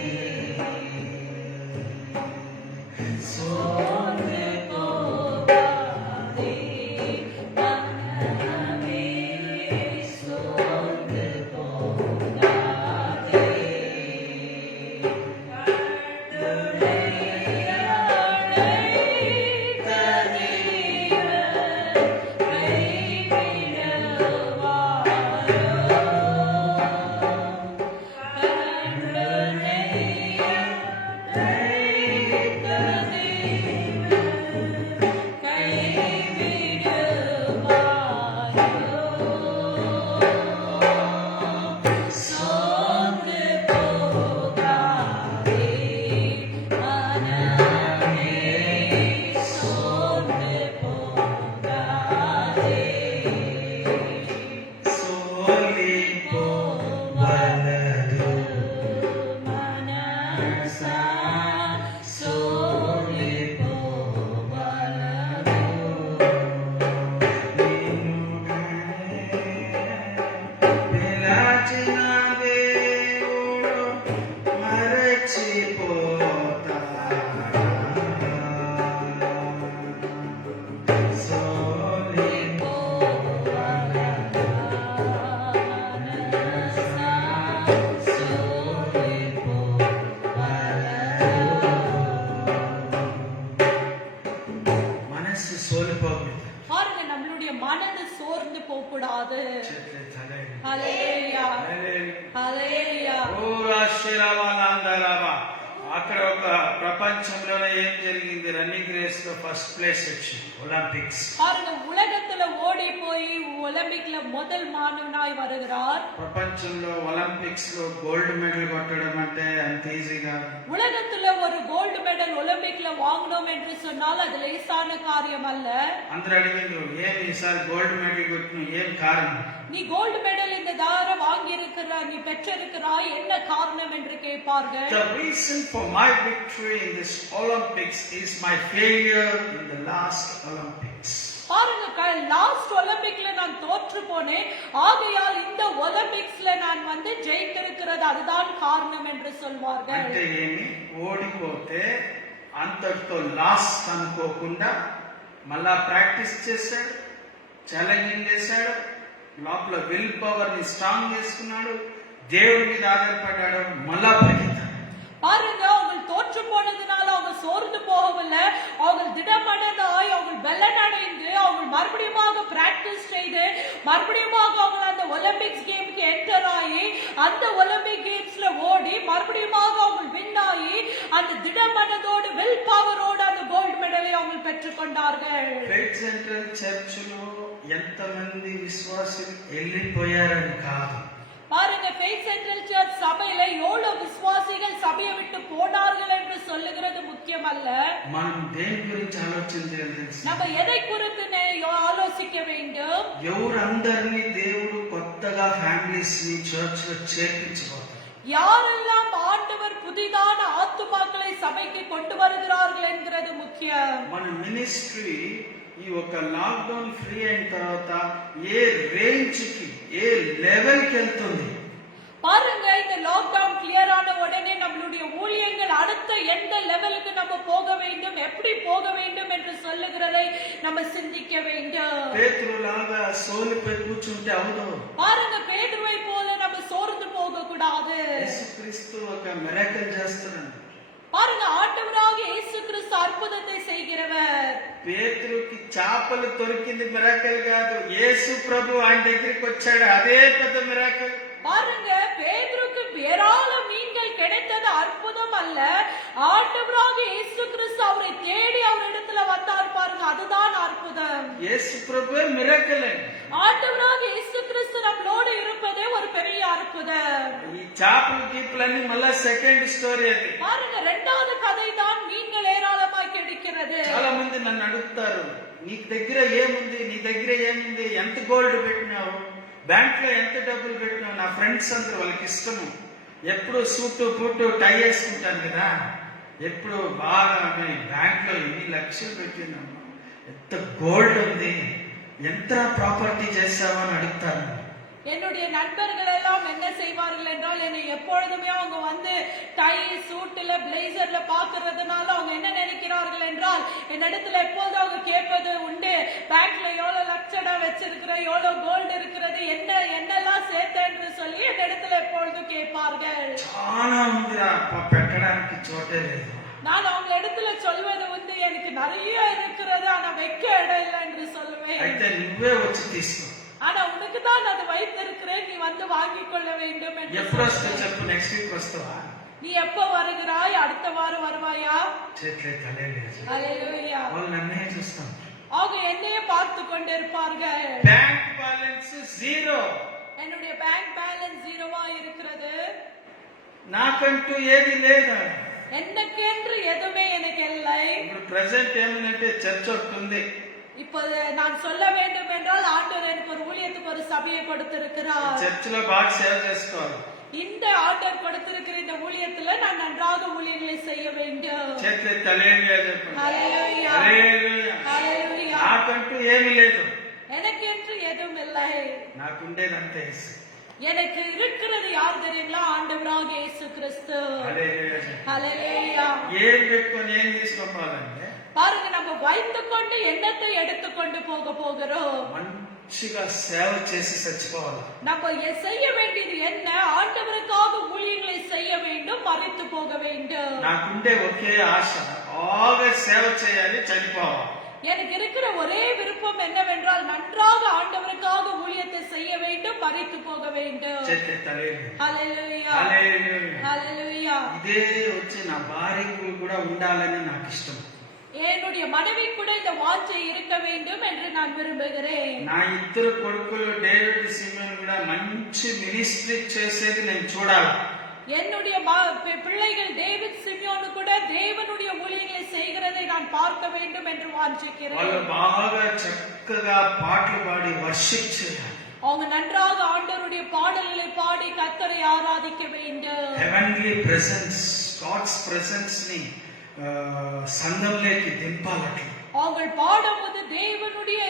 సోర్ந்து పోగాదే మననే సోర్ந்து పోగాదే கர்த்தரை அழைத்த தேவன் సోలిపోవలదు మనసా సోలిపోవలదు పిలచిన దేవుడు మరచిపోతాడా மனசு சோலிப்போகுது. பாருங்க, நம்மளுடைய மனது சோர்ந்து போக கூடாது. ஹல்லேலூயா, ஹல்லேலூயா. అక్కడ ఒక ప్రపంచంలోనే ఏం జరిగింది, రన్నింగ్ రేస్ లో ఫస్ట్ ప్లేస్ వచ్చింది ఒలింపిక్స్. பாருங்க, உலகத்துல ஓடி போய் ஒலிம்பிக்ல முதல் மாணவனாய் வருகிறார். ప్రపంచంలో ఒలింపిక్స్ లో గోల్డ్ మెడల్ కొట్టడం అంటే అంత ఈజీగా. உலகத்துல ஒரு கோல்டு மெடல் ஒலிம்பிக்ல வாங்கணும் என்று சொன்னால் அது லேசான காரியம் அல்ல. అందరూ అడిగిండు, ఏం ఈసారి గోల్డ్ మెడల్ కొట్టిన, ఏం కారణం? நீ கோல்டு மெடல் இந்த தார வாங்கி இருக்கிறாய், நீ பெற்றிருக்கிறாய், என்ன காரணம் என்று கேட்பார்கள். The reason for my victory in this Olympics is my failure in the last Olympics. பாருங்க, லாஸ்ட் ஒலிம்பிக்ல நான் தோற்று போனேன், ஆகையால் இந்த ஒலிம்பிக்ஸ்ல நான் ஜெயித்திருக்கிறது அதுதான் காரணம் என்று சொல்வார்கள். అంటే ఏమి, ఓడిపోతే అంతటితో లాస్ట్ అనుకోకుండా మళ్ళా ప్రాక్టీస్ చేశాడు, ఛాలెంజింగ్ చేశాడు, లోపల విల్ పవర్ ని స్ట్రాంగ్ చేసుకున్నాడు, దేవుడి మీద ఆధారపడ్డాడు, మళ్ళా పరిగెత్తాడు. பாருங்க, அவங்க தோற்று போனதுனால அவங்க சோர்ந்து போகவில்லை, அவங்க திடமனதாய் அவங்க பலனடைந்து அவங்க மறுபடியும் பிராக்டிஸ் செய்து மறுபடியும் அவங்க அந்த ஒலிம்பிக்ஸ் கேமுக்கு என்டர் ஆகி அந்த ஒலிம்பிக் கேம்ஸ்ல ஓடி மறுபடியும் அவங்க வின் ஆகி அந்த திடமனதோடு வில் பவரோடு அந்த கோல்டு மெடலை அவங்க பெற்றுக்கொண்டார்கள். ఫెయిత్ సెంట్రల్ చర్చ్ లో ఎంతమంది విశ్వాసులు వెళ్ళిపోయారని కాదు, பாருங்க, ஃபெய்த் சென்ட்ரல் சர்ச் சபையில எவ்வளவு விசுவாசிகள் சபையை விட்டு போனார்கள் என்று சொல்லுகிறது முக்கியம் அல்ல. మనం దేని గురించి ఆలోచించాలి? நம்ம எதை குறித்து ஆலோசிக்க வேண்டும்? ఎవరందరినీ దేవుడు కొత్తగా ఫ్యామిలీస్ ని చర్చ్ లో చేర్పించబోతారు, யாரெல்லாம் ஆண்டவர் புதிதான ஆத்துமாக்களை சபைக்கு கொண்டு வருகிறார்கள் என்கிறது முக்கியம். మన మినిస్ట్రీ ఈ ఒక లాక్డౌన్ ఫ్రీ అయిన తర్వాత ఏ రేంజ్ కి, ఏ లెవెల్ కి వెళ్తుంది? பாருங்க, இந்த லாக்டவுன் கிளியர் ஆன உடனே நம்மளுடைய ஊழியங்கள் அடுத்த எந்த லெவலுக்கு நம்ம போக வேண்டும், எப்படி போக வேண்டும் என்று சொல்லுகிறதை நம்ம சிந்திக்க வேண்டும். పేతురులాగా సోలిపోయి కూర్చుంటే అవదు. பாருங்க, பேதுருவை போல நம்ம சோர்ந்து போக கூடாது. యేసుక్రీస్తు ఒక మిరాకిల్ చేస్తున్నాడు. பாருங்க, ஆண்டவராக இயேசு கிறிஸ்து அற்புதத்தை செய்கிறவர். పేతురుకి చేపలు దొరికింది మిరాకిల్ కాదు, యేసు ప్రభు ఆయన దగ్గరికి వచ్చాడు, అదే పెద్ద మిరాకిల్. பாருங்க, பேதுருக்கு ஏராள மீன்கள் கிடைத்தது அற்புதம் அல்ல, ஆண்டவராக இயேசு கிறிஸ்து அவரை தேடி அவர் இடத்துல வந்தார் பாருங்க, அதுதான் அற்புதம். యేసు ప్రభువే మిరాకిల్. ஆண்டவராக இயேசு கிறிஸ்து நம்மளோடு இருப்பதே ஒரு பெரிய அற்புதம். ఈ చేపలు గీపులన్నీ మళ్ళా సెకండ్ స్టోరీ అది. பாருங்க, இரண்டாவது கதை தான் மீன்கள் ஏராளமாய் கிடைக்கிறது. చాలా మంది నన్ను అడుగుతారు, నీ దగ్గర ఏముంది, నీ దగ్గర ఏముంది, ఎంత గోల్డ్ పెట్టినావు, బ్యాంక్ లో ఎంత డబ్బులు పెట్టినావు? నా ఫ్రెండ్స్ అందరూ వాళ్ళకి ఇష్టము, ఎప్పుడు సూటు బూటు టై వేసుకుంటాను కదా, ఎప్పుడు బాగా బ్యాంక్ లో ఎన్ని లక్షలు పెట్టినాము, ఎంత గోల్డ్ ఉంది, ఎంత ప్రాపర్టీ చేసావు అని అడుగుతాను. என்னுடைய நண்பர்கள் எல்லாம் என்ன செய்வார்கள் என்றால், என்னை எப்பொழுதுமே அவங்க டை சூட்ல பிளேசர்ல பாக்குறதுனால அவங்க என்ன நினைக்கிறார்கள் என்றால், என்னிடத்துல எப்போதும் அவங்க கேட்பது உண்டு, பேங்க்ல எவ்வளவு லட்சடா வச்சிருக்கிற, எவ்வளவு கோல்டு இருக்கிறது, என்னெல்லாம் சேர்த்த என்று சொல்லி என்னிடத்துல எப்பொழுதும் கேட்பார்கள். చాలా ఉందిరా పెట్టడానికి చోటే లేదు. நான் அவங்க இடத்துல சொல்வது எனக்கு நிறைய இருக்கிறது, ஆனா வைக்க இடம் இல்லை என்று சொல்லுவேன். అయితే నువ్వే వచ్చి తీసుకో, ஆனா உனக்கு தான் அது வைத்திருக்கிறேன், நீ வாங்கிக் கொள்ள வேண்டும் என்று. ఎప్పుడు వస్తావు చెప్పు, నెక్స్ట్ వీక్ వస్తావా? நீ எப்ப வருகிறாய்? அடுத்த வாரம் வருவாயா? చేతులే తలలేదు, ஹல்லேலூயா. వాళ్ళు నన్నే చూస్తాం, அவங்க என்னையே பார்த்து கொண்டிருப்பார்கள். బ్యాంక్ బ్యాలెన్స్ జీరో, என்னுடைய பேங்க் பேலன்ஸ் ஜீரோவா இருக்கிறது, నాకంటూ ఏది లేదు, என்னக்கென்று எதுவுமே எனக்கு இல்லை. ఇప్పుడు ప్రెసెంట్ ఏమంటే చర్చ్ ఒకటి ఉంది, இப்போது நான் சொல்ல வேண்டும் என்றால் சபையை கொடுத்திருக்கிறார். చర్చిలో బాగా సేవ చేసుకోవాలి. இந்த ஆண்டவர் கொடுத்திருக்கிற இந்த ஊழியத்துல நான் நன்றாக ஊழியங்களை செய்ய வேண்டும். చేతులెత్తి హల్లెలూయా చెప్పండి. ஹalleluya హల్లెలూయా. ஹalleluya. నాకంటూ ఏమీ లేదు, எனக்கென்று எதுவும் இல்லை. నాకుండేదంతా యేసు. எனக்கு இருக்கிறது யார் தெரியுங்களா? ஆண்டவராக இயேசு கிறிஸ்து. హల్లెలూయా. ஹalleluya. ఏం పెట్టుకొని ఏం తీసుకోవాలంటే பாருங்க, நம்ம வைத்துக்கொண்டு எண்ணத்தை எடுத்துக்கொண்டு போகிறோம். మంచిగా సేవ చేసి చచ్చిపోవాలి. நம்ம செய்ய வேண்டியது என்ன? ஆண்டவருக்காக ஊழியங்களை செய்ய வேண்டும், மரித்து போக வேண்டும். నాకుండే ఒకే ఆశ, బాగా సేవ చేయాలి, చనిపోవాలి. எனக்கு இருக்கிற ஒரே விருப்பம் என்னவென்றால் நன்றாக ஆண்டவருக்காக ஊழியத்தை செய்ய வேண்டும், மரித்து போக வேண்டும். ஹalleluya హల్లెలూయా. ஹalleluya. ఇదే వచ్చి నా భార్యకు కూడా ఉండాలని నాకు ఇష్టం. என்னுடைய மனைவி கூட இந்த வாஞ்சை இருக்க வேண்டும் என்று நான் விரும்புகிறேன். నా ఇద్దరు కొడుకులు డేవిడ్ సిమియోన్ కూడా మంచి మినిస్ట్రీ చేసేది నేను చూడాలి. என்னுடைய பிள்ளைகள் டேவிட் சிமியோனு கூட தேவனுடைய ஊழியங்களை செய்கிறதை நான் பார்க்க வேண்டும் என்று வாஞ்சிக்கிறேன். వాళ్ళు బాగా చక్కగా పాటలు పాడి వర్షిప్ చేయాలి. அவங்க நன்றாக ஆண்டவருடைய பாடல்களை பாடி கர்த்தரை ஆராதிக்க வேண்டும். హెవెన్లీ ప్రెసెన్స్, గాడ్స్ ప్రెసెన్స్ ని సంఘంలోకి దింపాలట. அவங்க பாடும்போது தேவனுடைய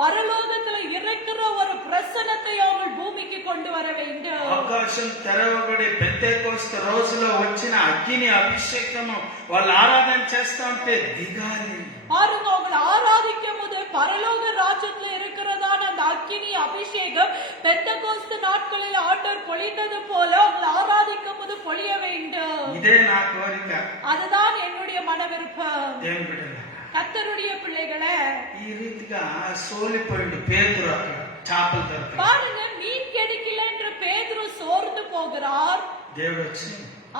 பரலோகத்துல இருக்கிற ஒரு பிரசன்னத்தை அவங்க பூமிக்கு கொண்டு வர வேண்டும். ఆకాశం తెరవబడి పెంతెకోస్తు రోజులో వచ్చిన అగ్ని అభిషేకము వాళ్ళు ఆరాధన చేస్తా ఉంటే దిగాలి. பாருங்க, அவங்க ஆராதிக்கும் போது பரலோக ராஜ்யத்துல இருக்கிறதான அந்த அக்கினி அபிஷேகம் பெந்தகோஸ்து நாட்களில் ஆண்டவர் பொழிந்தது போல அவங்க ஆராதிக்கும் போது பொழிய வேண்டும். ఇదే నా కోరిక. அதுதான் என்னுடைய மன விருப்பம். దేవుని బిడ్డలారా, கர்த்தருடைய பிள்ளைகளே, ఈ రీతిగా సోలిపోయిండు పేతురు అక్కడ చేపలు దొరక. பாருங்க, மீன் கிடைக்கல என்று பேதுரு சோர்ந்து போகிறார். దేవుడు వచ్చి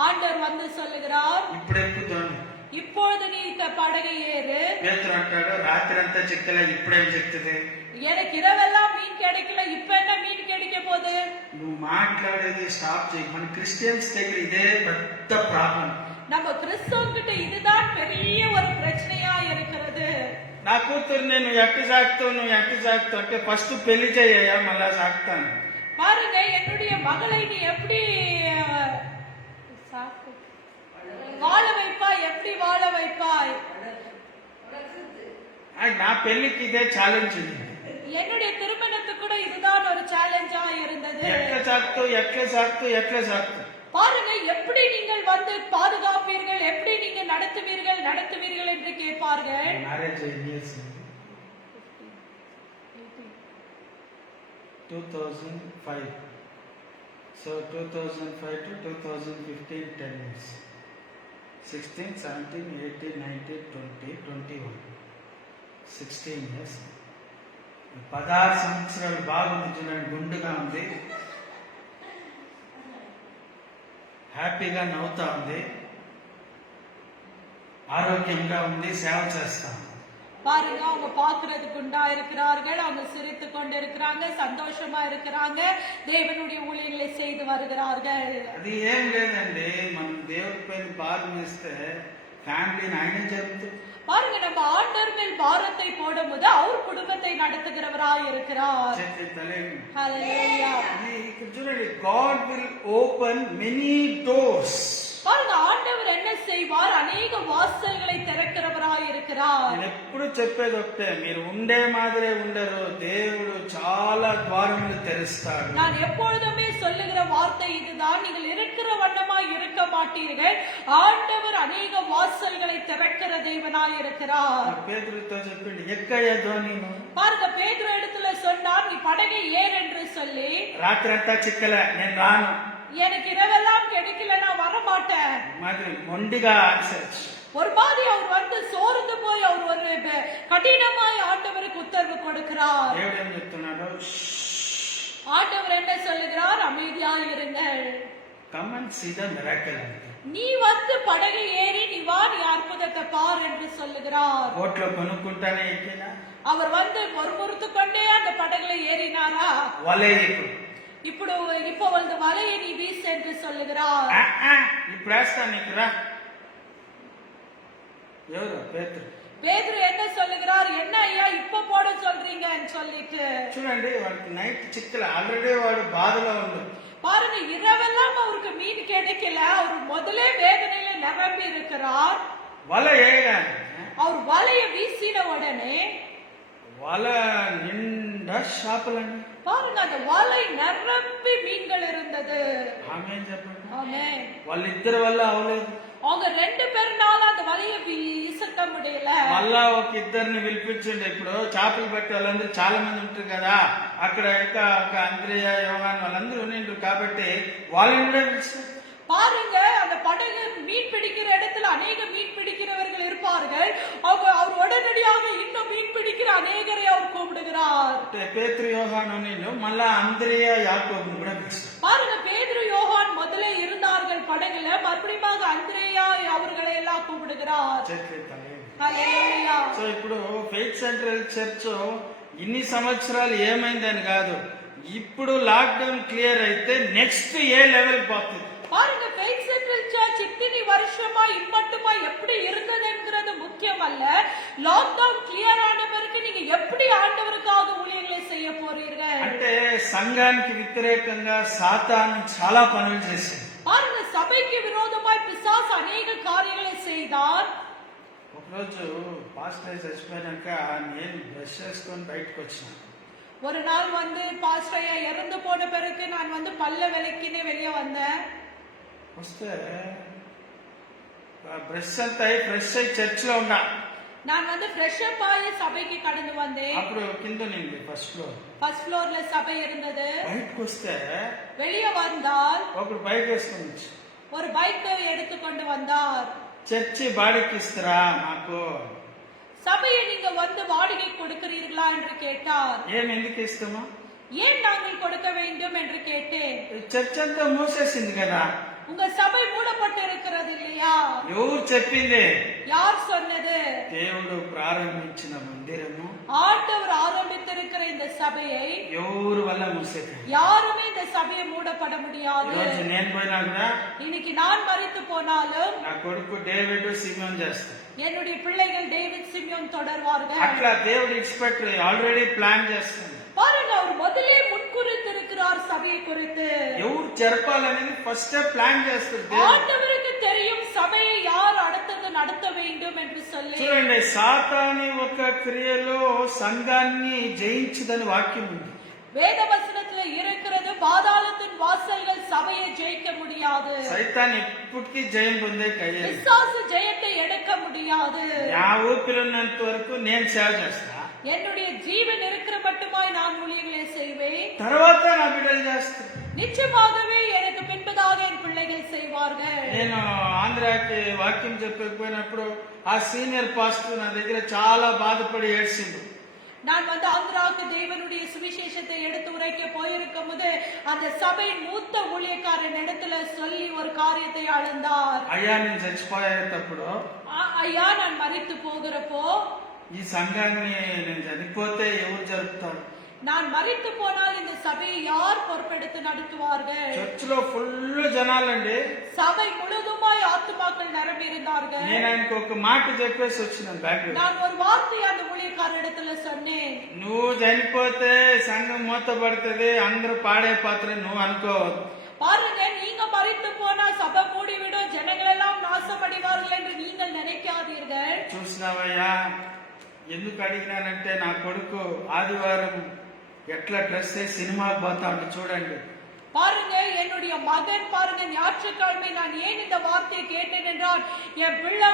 ஆண்டவர் வந்து சொல்லுகிறார், ఇప్పుడు ఎక్కుతాను. இப்பொழுது நீ படகை ஏறு. పేతురు అంటాడు, రాత్రి అంతా చిక్కలే, ఇప్పుడేం చెప్తుంది? எனக்கு இரவெல்லாம் மீன் கிடைக்கல, இப்ப என்ன மீன் கிடைக்க போகுது? నువ్వు మాట్లాడేది స్టాప్ చేయి. మన క్రిస్టియన్స్ దగ్గర ఇదే పెద్ద ప్రాబ్లం. நம்ம கிறிஸ்தவங்கிட்ட இதுதான் பெரிய ஒரு பிரச்சனையா இருக்கிறது. నా కూతురు నేను ఎట్టు సాగుతావు, నువ్వు ఎట్టు సాగుతావు అంటే ఫస్ట్ పెళ్లి చేయ్యా, మళ్ళా సాగుతాను. பாருங்க, என்னுடைய மகளை நீ எப்படி வாழ வைப்பாய், எப்படி வாழ வைப்பாய்? నా పెళ్లికి ఇదే ఛాలెంజ్ ఉంది. என்னுடைய திருமணத்துக்கு கூட இதுதான் ஒரு சேலஞ்சா இருந்தது. ఎట్లా సాగుతావు, ఎట్లా సాగుతావు, ఎట్లా సాగుతావు? பாருங்க, எப்படி நீங்கள் வந்து பாதுகாப்பீர்கள், எப்படி நீங்க நடத்துவீர்கள் என்று கேட்பார்கள். Marriage years 2005. So 2005 to 2015, 10 years. 16, 17, 18, 19, 20, 21. 16 years. 16 సంవత్సరాలు బాగుంది చూడండి, గుండుగా ఉంది, హ్యాపీగా నవ్వుతా ఉంది, ఆరోగ్యంగా ఉంది, సేవ చేస్తాం. பாருங்க, அவங்க பாக்குறதுக்கு உண்டா இருக்கிறார்கள், அவங்க சிரித்து கொண்டு இருக்கிறாங்க, சந்தோஷமா இருக்கிறாங்க, தேவனுடைய ஊழியங்களை செய்து வருகிறார்கள். అది ఏం లేదండి, మనం దేవుడి పైన భారం వేస్తే ఫ్యామిలీని ఆయన జరుగుతుంది. பாருங்க, நம்ம ஆண்டவர் மேல் பாரத்தை போடும்போது அவர் குடும்பத்தை நடத்துகிறவராய் இருக்கிறார். ஹalleluya. ఇక్కడ చూడండి, God will open many doors. பாருங்க, ஆண்டவர் என்ன செய்வார்? அநேக வாசல்களை திறக்கிறவராய் இருக்கிறார். నేను ఎప్పుడు చెప్పేది ఒకటే, మీరు ఉండే మాదిరే ఉండరు, దేవుడు చాలా ద్వారములు తెరుస్తాడు. நான் எப்பொழுதுமே சொல்லுகிற வார்த்தை இதுதான், நீங்கள் இருக்கிற வண்ணமாய் இருக்க மாட்டீர்கள், ஆண்டவர் அநேக வாசல்களை திறக்கிற தேவனாய் இருக்கிறார். పేతురుతో చెప్పిండు, ఎక్కయ్యా ధోనిను. பாருங்க, பேதுரு இடத்துல சொன்னார், நீ படகை ஏறு என்று சொல்லி. రాత్రంతా చిక్కలే, నేను రాను, எனக்கு இரவெல்லாம் கிடைக்கல, நான் வர மாட்டேன் மாதிரி మొండిగా ఆన్సర్. ஒரு மாதிரி அவர் வந்து சோர்ந்து போய் அவர் ஒரு கடினமாய் ஆண்டவருக்கு உத்தரவு கொடுக்கிறார். దేవుడు ఏం చెప్తున్నాడు? ஆண்டவர் என்ன சொல்லுகிறார்? அமைதியாக இருங்கள். Come and see the miracle. நீ வந்து படகை ஏறி நீ வா, நீ அற்புதத்தை பார் என்று சொல்லுகிறார். బోట్లో కొనుక్కుంటానే ఎక్కినా, அவர் வந்து பொறுமுறுத்து கொண்டே அந்த படகுல ஏறினாரா? వలే இப்போ வந்து வலையை நீ வீசு என்று சொல்லுகிறார். ఇప్పుడు వేస్తా నీకు రా. ఎవరు? పేతురు. பேதுரு என்ன சொல்லுகிறார், என்ன ஐயா இப்ப போட சொல்றீங்கன்னு சொல்லிட்டு. చూడండి వాడికి నైట్ చిక్కల ఆల్రెడీ వాడు బాధలో ఉన్నాడు. பாருங்க, இரவெல்லாம் அவருக்கு மீன் கிடைக்கல, அவர் முதலே வேதனையில நிரம்பி இருக்கிறார். వల వేయగానే அவர் வலைய வீசின உடனே వల నిండా చేపలండి. பாருங்க, அந்த வலை நிரம்பி மீன்கள் இருந்தது. ఆమేన్ చెప్పండి. ஆமென். వాళ్ళిద్దరి వల్ల అవలేదు. அவங்க ரெண்டு பேர்னால அந்த வலைய வீசக்க முடியல. మళ్ళా ఒక ఇద్దరిని పిలిపించండి. ఇప్పుడు చేపలు పట్టే వాళ్ళందరూ చాలా మంది ఉంటారు కదా, అక్కడ ఇంకా ఒక అంద్రియ యోహాన్ వాళ్ళందరూ ఉండిండ్రు కాబట్టి వాళ్ళని కూడా పిలిచారు. பாருங்க, அந்த படகு மீன் பிடிக்கிற இடத்துல அநேக மீன் பிடிக்கிறவர்கள் இருப்பார்கள். அவர் உடனடியாக இன்னும் மீன் பிடிக்கிற அநேகரை அவர் கூப்பிடுகிறார். పేతురు యోహాను నిన్ను మళ్ళా అంద్రియ యాకోబుని కూడా పిలిచారు. பாருங்க, பேதுரு யோவான் முதல்ல இருந்தார்கள் படகுல, மறுபடியும் அந்திரேயா அவர்களை எல்லாம் கூப்பிடுகிறார். ஹல்லேலூயா. సో ఇప్పుడు ఫెయిత్ సెంట్రల్ చర్చ్ ఇన్ని సంవత్సరాలు ఏమైందని కాదు, ఇప్పుడు లాక్డౌన్ క్లియర్ అయితే నెక్స్ట్ ఏ లెవెల్ పోతుంది. பாருங்க, ஃபெய்த் சென்ட்ரல் சர்ச் இத்தனை வருஷமா இம்மட்டுமா எப்படி இருந்ததுங்கிறது முக்கியம் அல்ல. லாக்டவுன் கிளியர் ஆன பிறகு நீங்க எப்படி ஆண்டவருக்காக ஊழியங்களை செய்ய போறீர்கள். అంటే సంఘానికి వ్యతిరేకంగా సాతాను చాలా పనులు చేశాడు. பாருங்க, சபைக்கு விரோதமாய் பிசாசு அநேக காரியங்களை செய்தார். ఒకరోజు పాస్టర్ చచ్చిపోయాక నేను బ్రష్ చేసుకొని బయటకు వచ్చిన. ஒரு நாள் பாஸ்டர் இறந்து போன பிறகு நான் பல்ல விளக்கினே வெளியே வந்தேன். వస్తే బ్రష్ అంతా ఫ్రెష్ అయి చర్చ్ లో ఉన్నా. நான் ஃப்ரெஷ் அப் ஆகி சபைக்கு கடந்து வந்தேன். అప్పుడు కింద నిండి ఫస్ట్ ఫ్లోర్ல సభை இருந்தது. బయటకు వస్తే வெளியே வந்தால் ఒకడు బైక్ వేసుకొని ஒரு பைக் எடுத்துக்கொண்டு வந்தார். చర్చి బాడికి ఇస్తారా మాకు, சபையை நீங்க வாடகை கொடுக்கிறீர்களா என்று கேட்டார். ఏం ఎందుకు ఇస్తామా, ஏன் நாங்கள் கொடுக்க வேண்டும் என்று கேட்டேன். చర్చ్ అంతా మూసేసింది కదా, உங்க சபை மூடப்பட்டு இருக்கிறது இல்லையா? ఎవరు చెప్పింది, யார் சொன்னது? దేవుడు ప్రారంభించిన మందిరము, ஆண்டவர் ஆரம்பித்திருக்கிற இந்த சபையை ఎవరు వల్ల మూసేది, யாருமே இந்த சபையை மூடப்பட முடியாது. ఈరోజు నేను పోయినా కూడా இன்னைக்கு நான் மரித்து போனாலும் నా కొడుకు డేవిడ్ సిమియోన్ చేస్తాడు, என்னுடைய பிள்ளைகள் டேவிட் சிமியோன் தொடர்வார்கள். అట్లా దేవుడు ఎక్స్పెక్ట్ ఆల్రెడీ ప్లాన్ చేస్తాడు. பாருங்க, அவர் முதலே முன்குறித்திருக்கிறார் சபையை குறித்து. ఎవరు జరపాలనేది ఫస్ట్ ప్లాన్ చేస్తాడు. ஆண்டவருக்கு தெரியும் சபையை யார் அடுத்தது நடத்த வேண்டும் என்று சொல்லி. చూడండి, సాతాని ఒక క్రియలో సంఘాన్ని జయించదని వాక్యం ఉంది. வேத వచనத்துல இருக்கிறது, பாதாளத்தின் வாசல்கள் சபையை ஜெயிக்க முடியாது. సైతాన్ ఎప్పటికీ జయం పొందే కయ్యేది. பிசாசு ஜெயத்தை எடுக்க முடியாது. నా ఊపిరినంత వరకు నేను సేవ చేస్తా, என்னுடைய ஜீவன் இருக்கிற மட்டுமாய் நான் ஊழியர்களை செய்வேன். తర్వాత నా బిడ్డలు చేస్తా. நிச்சயமாகவே எனக்கு பின்பதாக என் பிள்ளைகள் செய்வார்கள். నేను ఆంధ్రాకి వాక్యం చెప్పకపోయినప్పుడు ఆ సీనియర్ పాస్టర్ నా దగ్గర చాలా బాధపడి ఏడ్చిండు. நான் ஆந்திராவுக்கு தேவனுடைய சுவிசேஷத்தை எடுத்து உரைக்க போயிருக்கும் போது அந்த சபையின் மூத்த ஊழியக்காரன் இடத்துல சொல்லி ஒரு காரியத்தை அழுந்தார். అయ్యా నేను చచ్చిపోయేటప్పుడు, ஐயா நான் மரித்து போகிறப்போ, ఈ సంఘాన్ని నేను చనిపోతే ఎవరు జరుపుతారు, நான் மரித்து போனால் இந்த சபையை யார் பொறுப்பெடுத்து நடத்துவார்கள். చర్చ్ లో ఫుల్ జనాలండి, சபை முழுதுமாய் ஆத்துமாக்கள் நிரம்பி இருந்தார்கள். నేను ఆయనకు ఒక మాట చెప్పేసి వచ్చినాను బ్యాక్. நான் ஒரு வார்த்தை அந்த ஊழியக்காரரிடத்துல சொன்னேன். నువ్వు చనిపోతే సంఘం మూతపడుతుంది, అందరూ పాడే పాత్ర నువ్వు అనుకోవద్దు. பாருங்க, நீங்க மரித்து போனா சபை மூடிவிடும், ஜனங்கள் எல்லாம் நாசமடைவார்கள் என்று நீங்கள் நினைக்காதீர்கள். చూసినావయ్యా, ఎందుకు అడిగినానంటే నా కొడుకు ఆదివారం ఎట్లా డ్రెస్ వేసి సినిమాకి పోతా ఉంటే చూడండి. பாருங்க, என்னுடைய மகன் பாருங்க, ஞாயிற்றுக்கிழமை நான் ஏன் இந்த வார்த்தையை கேட்டேன் என்றால், என் பிள்ளை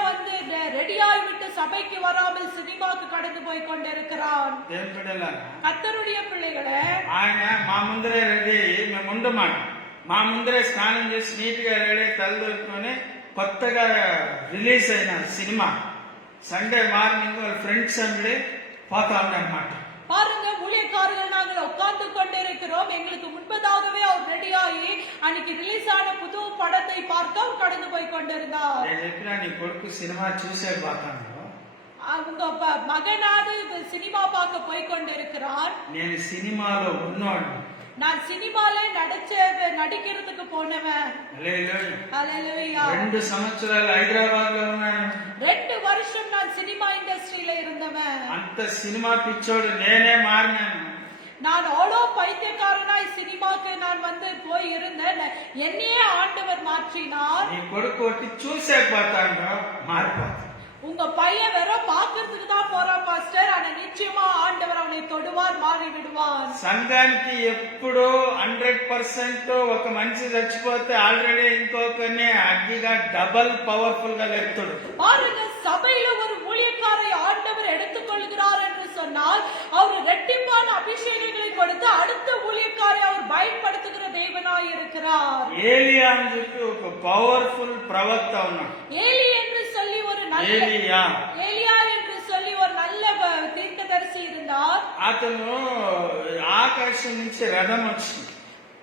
ரெடியாகி விட்டு சபைக்கு வராமல் சினிமாக்கு கடந்து போய் கொண்டிருக்கிறான். ఏం బిడ్డలా, கர்த்தருடைய பிள்ளைகளே, ఆయన మా ముందరే రెడీ అయ్యి, మేము ఉండమాట మా ముందరే స్నానం చేసి నీట్ గా రెడీ తలదొరుకుని కొత్తగా రిలీజ్ అయిన సినిమా సండే మార్నింగ్ వాళ్ళ ఫ్రెండ్స్ అండి పోతా ఉండనమాట. பாருங்க, ஊழியக்காரர்கள் நாங்கள் உட்கார்ந்து கொண்டிருக்கிறோம், எங்களுக்கு முன்பதாகவே அவர் ரெடியாகி அன்னைக்கு ரிலீஸ் ஆன புது படத்தை பார்த்து அவர் கடந்து போய் கொண்டிருந்தார். నేను చెప్పినా నీ కొడుకు సినిమా చూసే పోతాను, உங்க மகனாவது சினிமா பார்க்க போய் கொண்டிருக்கிறார். నేను సినిమాలో ఉన్నాడు, நான் சினிமால நடிக்கிறதுக்கு போனவன். ஹalleluya. 2 సంవత్సరాలు హైదరాబాద్ లో ఉన్నాను. 2 வருஷம் நான் சினிமா இண்டஸ்ட்ரியில இருந்தவன். అంత సినిమా పిచ్చోడు నేనే మారినాను. நான் அவ்வளோ பைத்தியக்காரனாய் சினிமாக்கு நான் போய் இருந்தேன். என்னையே ஆண்டவர் மாற்றினார். నీ కొడుకు ఒకటి చూసే పోతాడు మారిపోతాడు. உங்க பையன் வெறும் பாக்குறதுக்கு தான் போறான் பாஸ்டர், ஆனா நிச்சயமா ஆண்டவர் அவனை தொடுவார், மாறி விடுவார். సంఘానికి ఎప్పుడు 100% ఒక మనిషి చచ్చిపోతే ఆల్రెడీ ఇంకొకరిని అగ్గిగా డబల్ పవర్ఫుల్ గా లేపుతాడు. பாருங்க, சபையில ஒரு ஊழியக்காரை ஆண்டவர் எடுத்துக்கொள்கிறார் என்று சொன்னால் அவர் இரட்டிப்பான அபிஷேகங்களை கொடுத்து அடுத்த ஊழியக்காரை அவர் பயன்படுத்துகிற தேவனாய் இருக்கிறார். ఏలియా అని చెప్పి ఒక పవర్ఫుల్ ప్రవక్త ఉన్నాడు. ஏலி என்று சொல்லி ஒரு நல்ல ஏலியா என்று சொல்லி ஒரு நல்ல தீர்க்கதரிசி இருந்தார். అతను ఆకాశం నుంచి రథం వచ్చింది.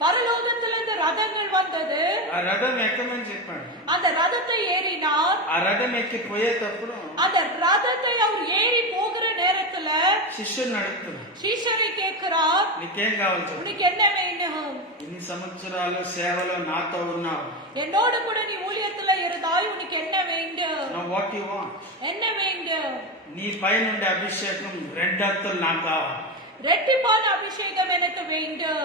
பரலோகத்திலிருந்து ரதங்கள் வந்தது. ఆ రథం ఎక్కమని చెప్పాడు. அந்த ரதத்தை ஏறினார். ఆ రథం ఎక్కి పోయేటప్పుడు அந்த ரதத்தை அவர் ஏறி போகிற நேரத்துல శిష్యుని అడుగుతున్నాడు. சீஷரை கேட்கிறார், నీకేం కావాలి చెప్పు. உனக்கு என்ன வேணும்? ఇన్ని సంవత్సరాలు సేవలో నాతో ఉన్నావు. என்னோடு கூட நீ ஊழியத்துல இருந்தாய், உனக்கு என்ன வேண்டும்? Now what you want? என்ன வேண்டும்? నీ పైనుండే అభిషేకం రెండంతలు నాకు కావాలి. ரெட்டிப்பான அபிஷேகம் எனக்கு வேண்டும்.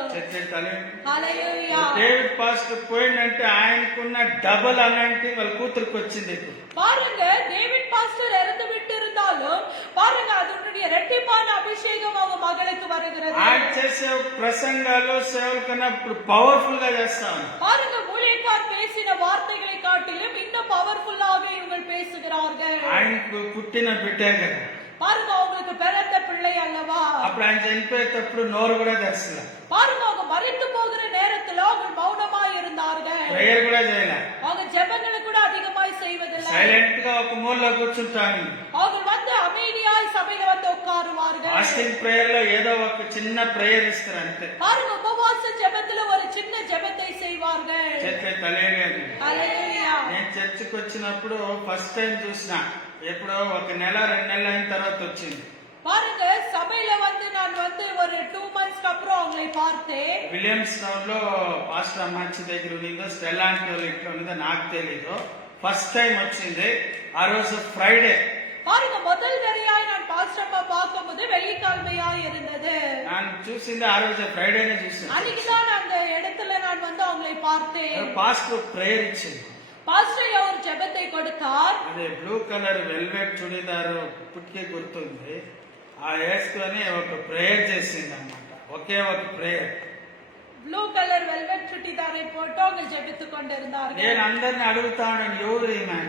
హల్లెలూయా. డేవిడ్ పాస్టర్ పోయిందంటే ఆయనకున్న డబుల్ అనాయింటింగ్ వాళ్ళ కూతురికి వచ్చింది. பாருங்க, டேவிட் பாஸ்டர் இறந்து விட்டு இருந்தாலும் பாருங்க அதனுடைய ரெட்டிப்பான அபிஷேகம் அவங்க மகளுக்கு வருகிறது. ఆయన చేసే ప్రసంగాలు సేవల కన్నా ఇప్పుడు పవర్ఫుల్ గా చేస్తాను. பாருங்க, ஊழியக்கார் பேசின வார்த்தைகளை காட்டிலும் இன்னும் பவர்ஃபுல்லாக இவங்க பேசுகிறார்கள். ఆయనకు పుట్టిన బిడ్డే కదా. பாருங்க, அவங்களுக்கு பிறந்த பிள்ளை அல்லவா. అప్పుడు ఆయన చనిపోయేటప్పుడు నోరు కూడా తెరచలే. பாருங்க, அவங்க மரித்து போகிற நேரத்துல அவங்க மௌனமா இருந்தார்கள். ప్రేయర్ కూడా చేయలే. அவங்க ஜெபங்களை கூட அதிகமாய் செய்வதில்லை. సైలెంట్ గా ఒక మూలలో కూర్చుంటాను. அவங்க அமைதியாய் சபையில உட்காருவார்கள். ఫాస్టింగ్ ప్రేయర్ లో ఏదో ఒక చిన్న ప్రేయర్ ఇస్తారు అంతే. பாருங்க, உபவாச ஜெபத்துல ஒரு சின்ன ஜெபத்தை செய்வார்கள். చేస్తే తలేలేదు. హల్లెలూయా. నేను చర్చికి వచ్చినప్పుడు ఫస్ట్ టైం చూసినా. ఎప్పుడో 1 నెల 2 నెలలు అయిన తర్వాత వచ్చింది. பாருங்க, சபையில நான் ஒரு 2 months அப்புறம் அவங்களை பார்த்தேன். విలియమ్స్ టౌన్ లో పాస్టర్ అమ్మాచి దగ్గర ఉండిందో స్టెల్లాంటి వాళ్ళు ఇంట్లో ఉందో నాకు తెలీదు. ఫస్ట్ టైం వచ్చింది. ఆ రోజు ఫ్రైడే. பாருங்க, முதல் தடவையாய் நான் பாஸ்டர் அம்மா பார்க்கும்போது வெள்ளிக்கிழமையாய் இருந்தது. நான் చూసింది ఆ రోజు ఫ్రైడేనే చూసాను. அன்னைக்குதான் அந்த இடத்துல நான் அவங்களை பார்த்தேன். పాస్టర్ ప్రేయర్ ఇచ్చింది. పాస్టర్ ఎవరు జెబத்தை கொடுத்தார். అదే బ్లూ కలర్ వెల్వెట్ చుడిదారు పుట్టికే గుర్తుంది. ఆ వేసుకొని ఒక ప్రేయర్ చేసింది అన్నమాట. ఒకే ఒక ప్రేయర్. బ్లూ కలర్ వెల్వెట్ చుడిదాரை போட்டு அவங்க ஜெபித்துக் கொண்டிருந்தார்கள். నేను అందరిని అడుగుతాను, ఎవరు ఈమె?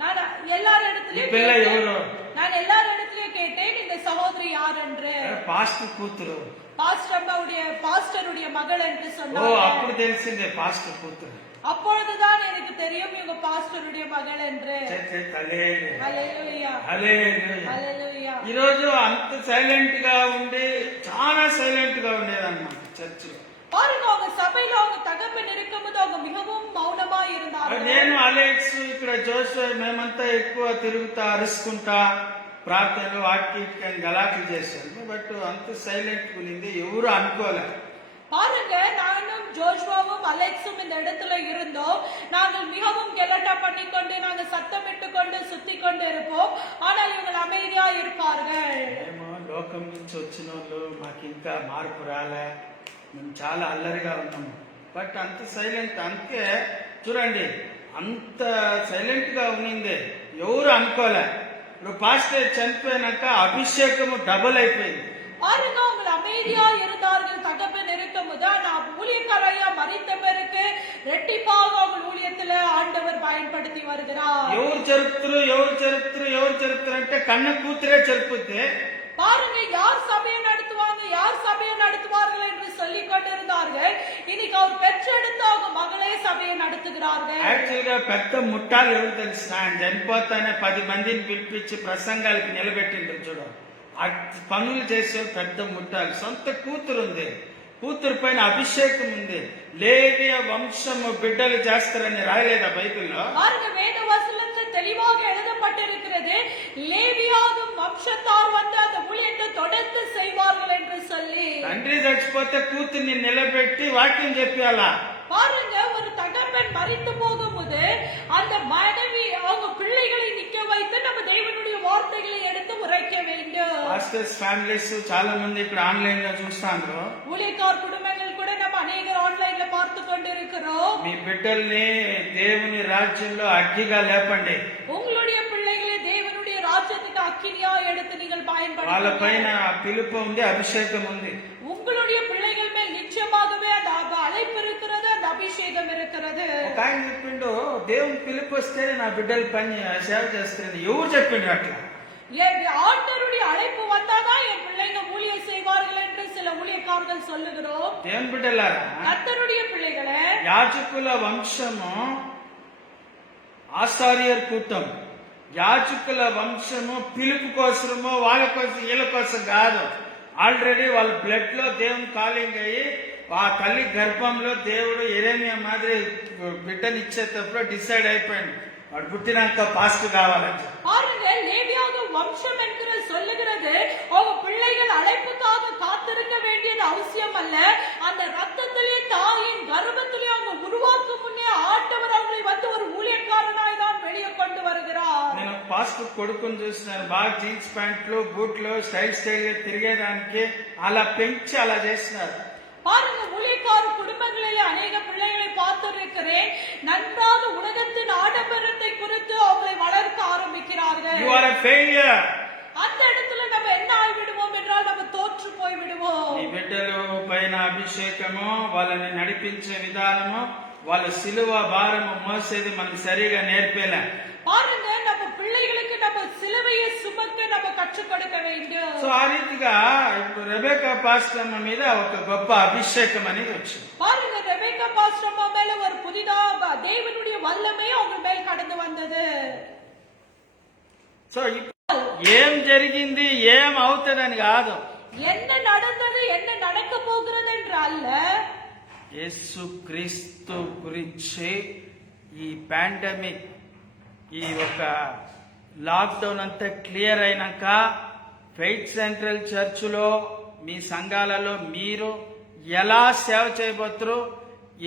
நான் எல்லார் இடத்துலயும் పిల్ల ఎవరు? நான் எல்லார் இடத்துலயும் கேட்டேன், இந்த சகோதரி யார் என்று. పాస్టర్ కూతురు. பாஸ்டருடைய மகள் என்று ఓ சொன்னாங்க. అప్పుడు తెలిసిందే పాస్టర్ కూతురు. அப்பொழுதுதான் எனக்கு தெரியும் இவங்க பாஸ்டருடைய மகள் என்று. హల్లెలూయా. హల్లెలూయా. ఈ రోజు అంత సైలెంట్ గా ఉండి చాలా సైలెంట్ గా ఉండేదన్నమాట చర్చ్ లో. பாருங்க, அவங்க సభையில அவங்க தகப்பன் இருக்கும்போது அவங்க மிகவும் మౌనமா இருந்தாరు. నేను అలెక్స్ ఇక్కడ జోసెఫ్ మేమంతా ఎక్కువ తిరుగుతా అరుచుకుంటా ప్రార్థనలు వాక్యం గలాట్లు చేశాను. బట్ అంత సైలెంట్ ఉంది, ఎవరు అనుకోలే. பாருங்க, நானும் ஜோஷ்வாவும் அலெக்ஸும் இந்த இடத்துல இருந்தோம். நாங்கள் மிகவும் கெலட்டா பண்ணிக்கொண்டு நாங்கள் சத்தமிட்டு கொண்டு சுத்தி கொண்டு இருப்போம். ஆனால் இவங்க அமைதியா இருப்பார்கள். లోకం నుంచి వచ్చిన వాళ్ళు మాకు ఇంకా మార్పు రాలే, మేము చాలా అల్లరిగా ఉన్నాము. బట్ అంత సైలెంట్. అంతే చూడండి, అంత సైలెంట్ గా ఉన్నింది, ఎవరు అనుకోలే. ఇప్పుడు పాస్టర్ చనిపోయినాక అభిషేకము డబుల్ అయిపోయింది. பாருங்க, அவங்க அமைதியா இருந்தார்கள் தகப்பன் இருக்கும்போது. நான் ஊழியக்காரையா மறித்த பிறகு ரெட்டிப்பாக அவங்க ஊழியத்துல ஆண்டவர் பயன்படுத்தி வருகிறார். ఎవరు చరిత్ర అంటే కన్న కూతురే చెరుపుద్ది. பாருங்க, யார் சபையை நடத்துவாங்க, யார் சபையை நடத்துவார்கள் என்று சொல்லிக் கொண்டிருந்தார்கள். இன்னைக்கு அவர் பெற்றெடுத்து அவங்க மகளே சபையை நடத்துகிறார்கள். యాక్చువల్ గా పెద్ద ముట్టాలు ఎవరు తెలుసు? ఆయన చనిపోతానే 10 మందిని పిలిపించి ప్రసంగాలకి నిలబెట్టిండ్రు చూడు. పనులు చేసే పెద్ద ముట్టాలు. సొంత కూతురు ఉంది, కూతురు పైన అభిషేకం ఉంది. లేవియ వంశము బిడ్డలు చేస్తారని రాయలేదా బైబిల్లో? பாருங்க, வேத வசனத்தில் தெளிவாக எழுதப்பட்டிருக்கிறது, லேவியாகும் வம்சத்தார் அந்த ஊழியத்தை தொடர்ந்து செய்வார்கள் என்று சொல்லி. తండ్రి తండ్రి చచ్చిపోతే కూతుర్ని నిలబెట్టి వాక్యం చెప్పాలా. பாருங்க, ஒரு தகப்பன் மரித்து போகும்போது அந்த மனைவி அவங்க பிள்ளைகளை நிக்க வைத்து நம்ம தேவனுடைய வார்த்தைகளை எடுத்து உரைக்க வேண்டும். పాస్టర్స్ ఫ్యామిలీస్ చాలా మంది ఇక్కడ ఆన్లైన్ లో చూస్తాను. ஊழியக்கார் குடும்பங்கள் கூட நம்ம அநேகர் ஆன்லைன்ல பார்த்து கொண்டிருக்கிறோம். మీ బిడ్డల్ని దేవుని రాజ్యంలో అగ్గిగా లేపండి. உங்களுடைய பிள்ளைகளை தேவனுடைய ராஜ்யத்துக்கு அக்கினியா எடுத்து நீங்கள் பயன்படுத்துங்க. వాళ్ళ పైన పిలుపు ఉంది, అభిషేకం ఉంది. உங்களுடைய பிள்ளைகள் மேல் நிச்சயமாகவே அந்த அழைப்பு இருக்கிறது, அந்த அபிஷேகம் இருக்கிறது. ఒక ఆయన చెప్పిండు, దేవుని పిలుపు వస్తేనే నా బిడ్డల పని సేవ చేస్తుంది. ఎవరు చెప్పిండు అట్లా? ஆண்டவருடைய அழைப்பு வந்தாதான் என் பிள்ளைங்க ஊழியம் செய்வார்கள் என்று சில ஊழியக்காரர்கள் சொல்லுகிறோம். దేవుని బిడ్డలారా, கர்த்தருடைய பிள்ளைகளே, యాజకుల వంశము ఆసారియర్ కూటం. యాజకుల వంశము పిలుపు కోసమో వాళ్ళ కోసం వీళ్ళ కోసం కాదు. ఆల్రెడీ వాళ్ళ బ్లడ్ లో దేవుని కాలింగ్ అయ్యి ఆ తల్లి గర్భంలో దేవుడు యెరెమీయా మాదిరి బిడ్డనిచ్చేటప్పుడు డిసైడ్ అయిపోయింది, వాడు పుట్టినాక పాస్ట్ కావాలని. பாருங்க, லேவியாக வம்சம் என்கிற சொல்லுகிறது அவங்க பிள்ளைகள் அழைப்புக்காக காத்திருக்க வேண்டியது அவசியம் அல்ல. அந்த ரத்தத்திலே தாயின் கர்ப்பத்திலே அவங்க உருவாக்கும் முன்னே ஆண்டவர் அவங்களை வந்து ஒரு ஊழியக்காரனாய் தான் வெளியே கொண்டு வருகிறார். నేను పాస్ట్ కొడుకుని చూసినాను, బాగా జీన్స్ ప్యాంట్లు బూట్లు స్టైల్ స్టైల్ గా తిరిగేదానికి అలా పెంచి అలా చేస్తున్నారు. பாருங்க, ஊழியக்கார குடும்பங்களிலே அநேக பிள்ளைகளை பார்த்திருக்கிறேன். நன்றாக உலகத்தின் ஆடம்பரத்தை குறித்து அவங்களை வளர்க்க ஆரம்பிக்கிறார்கள். You are a failure. அந்த இடத்துல நம்ம என்ன ஆகிவிடுவோம் என்றால் நம்ம தோற்று போய் விடுவோம். ఈ బిడ్డలు పైన అభిషేకము, వాళ్ళని నడిపించే విధానము, వాళ్ళ సిలువ భారము మోసేది మనకు సరిగా నేర్పేలే. பாருங்க, நம்ம பிள்ளைகளுக்கு நம்ம சிலுவையை சுமக்க நம்ம கற்றுக் கொடுக்க வேண்டும். సో ఆ రీతిగా ఇప్పుడు రెబెకా పాస్టమ్మ మీద ఒక గొప్ప అభిషేకం అనేది వచ్చింది. பாருங்க, ரெபேக்கா பாஸ்டம்மா மேல ஒரு புதிதா தேவனுடைய வல்லமை அவங்க மேல் கடந்து வந்தது. సో ఏం జరిగింది ఏం అవుతుందని కాదు, என்ன நடந்தது என்ன நடக்க போகிறது என்று அல்ல, యేసు క్రీస్తు గురించి ఈ పాండమిక్ ఈ ఒక లాక్డౌన్ అంతా క్లియర్ అయినాక ఫెయిత్ సెంట్రల్ చర్చిలో మీ సంఘాలలో మీరు ఎలా సేవ చేయబోతురు,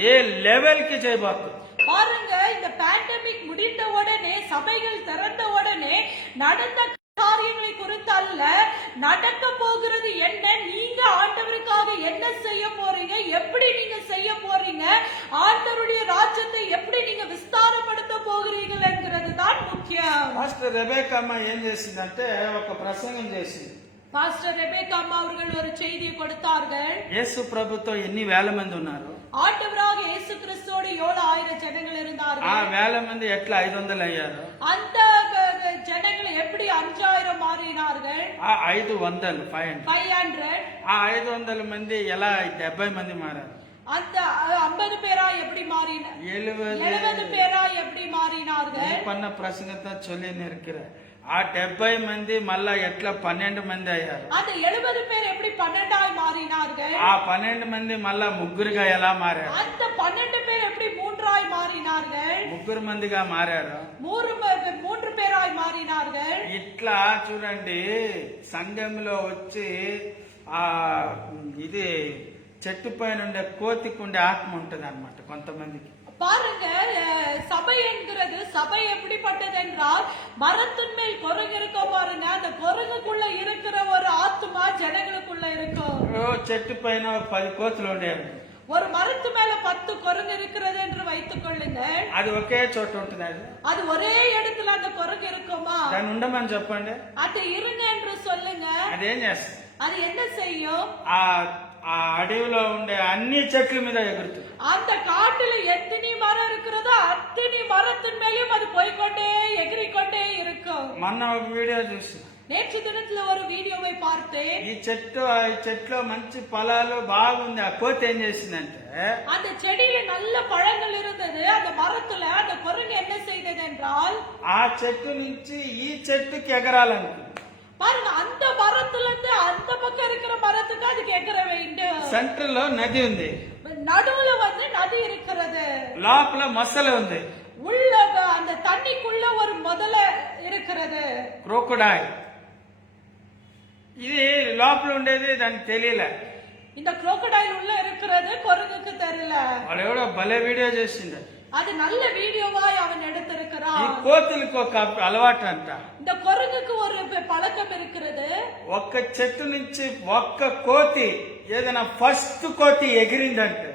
ఏ లెవెల్ కి చేయబోతురు. பாருங்க, இந்த பேண்டமிக் முடிந்த உடனே சபைகள் திறந்த உடனே நடந்த காரியங்களை குறித்து அல்ல, நடக்க போகிறது என்ன, நீங்க ஆண்டவருக்காக என்ன செய்ய போறீங்க, எப்படி நீங்க செய்ய போறீங்க, ஆண்டவருடைய ராஜ்யத்தை எப்படி நீங்க விஸ்தாரப்படுத்த போகிறீர்கள் என்கிறது தான் முக்கியம். మాస్టర్ రెబెకా అమ్మ ఏం చేసిందంటే ఒక ప్రసంగం చేసింది. பாஸ்டர் ரெபேக்கா அம்மா அவர்கள் ஒரு செய்தியை கொடுத்தார்கள். యేసు ప్రభుతో ఎన్ని వేల మంది ఉన్నారు, ஆண்டவராக இயேசு கிறிஸ்துவோடு 7000 ஜனங்கள் ఆ இருந்தார்கள். వేల మంది ఎట్లా 500 అయ్యారు, அந்த ஜனங்கள் எப்படி 5000 மாறினார்கள், ఆ 500 500, ఆ 500 మంది ఎలా 70 మంది మారారు, அந்த 50 பேரா எப்படி மாறினார், 70 பேரா எப்படி மாறினார்கள். పన్న ప్రసంగంతో చొల్లి నిరికిற ఆ 70 మంది మళ్ళా ఎట్లా 12 మంది అయ్యారు, அந்த 70 பேர் எப்படி 12ஆய் மாறினார்கள், ఆ 12 మంది మళ్ళా ముగ్గురుగా ఎలా మారారు, அந்த 12 பேர் எப்படி 3ஆய் மாறினார்கள், ముగ్గురు మందిగా మారారు. 3 பேராய் மாறினார்கள். ఇట్లా చూడండి, సంఘంలో వచ్చి ఆ ఇది చెట్టు పైన ఉండే కోతికి ఉండే ఆత్మ ఉంటది అన్నమాట కొంతమందికి. பாருங்க, சபை என்கிறது சபை எப்படிப்பட்டது என்றால் மரத்தின் மேல் குரங்கு இருக்க பாருங்க, அந்த குரங்குக்குள்ள இருக்கிற ஒரு ஆத்மா ஜனங்களுக்குள்ள இருக்கும். చెట్టు పైన 10 కోతులు ఉండేవి, ஒரு மரத்து மேல 10 குரங்கு இருக்கிறது என்று வைத்துக் கொள்ளுங்க. అది ఒకే చోట ఉంటుంది, அது ஒரே இடத்துல அந்த குரங்கு இருக்குமா, దాన్ని ఉండమని చెప్పండి, அது இருங்க என்று சொல்லுங்க. అదేం చేస్తుంది, அது என்ன செய்யும், ఆ అడవిలో ఉండే అన్ని చెట్ల మీద ఎగురుతుంది. அந்த காட்டுல எத்தனை மரம் இருக்கிறதோ அத்தனை மரத்தின் மேலும் அது போய்கொண்டே எகிரிக்கொண்டே இருக்கும். మొన్న ఒక వీడియో చూసి, நேற்று தினத்துல ஒரு வீடியோவை பார்த்தேன். ఈ చెట్లో మంచి ఫలాలు బాగుంది, ఆ కోతి ఏం చేసిందంటే அந்த செடியில நல்ல பழங்கள் இருந்தது, அந்த மரத்துல அந்த குரங்கு என்ன செய்தது என்றால் ఆ చెట్టు నుంచి ఈ చెట్టుకి ఎగరాలనుకుంది. பாருங்க, அந்த மரத்துல இருந்து அந்த பக்கம் இருக்கிற மரத்துக்கு அது எகர வேண்டும். సెంటర్ లో నది ఉంది, நடுவுல வந்து நதி இருக்கிறது, లోపల మొసలి ఉంది, உள்ள அந்த தண்ணிக்குள்ள ஒரு முதல இருக்கிறது, క్రోకోడైల్. ఇది లోపల ఉండేది దానికి తెలియలే. இந்த crocodile உள்ள இருக்கிறது குரங்குக்கு தெரியல. వాడు ఎవడో భలే వీడియో చేసిండు. அது நல்ல வீடியோவாய் அவன் ఈ எடுத்திருக்கிறான். కోతులకు ఒక అలవాటు అంట. இந்த குரங்குக்கு ஒரு பழக்கம் இருக்கிறது. ఒక్క చెట్టు నుంచి ఒక్క కోతి ఏదైనా ఫస్ట్ కోతి ఎగిరిందంటే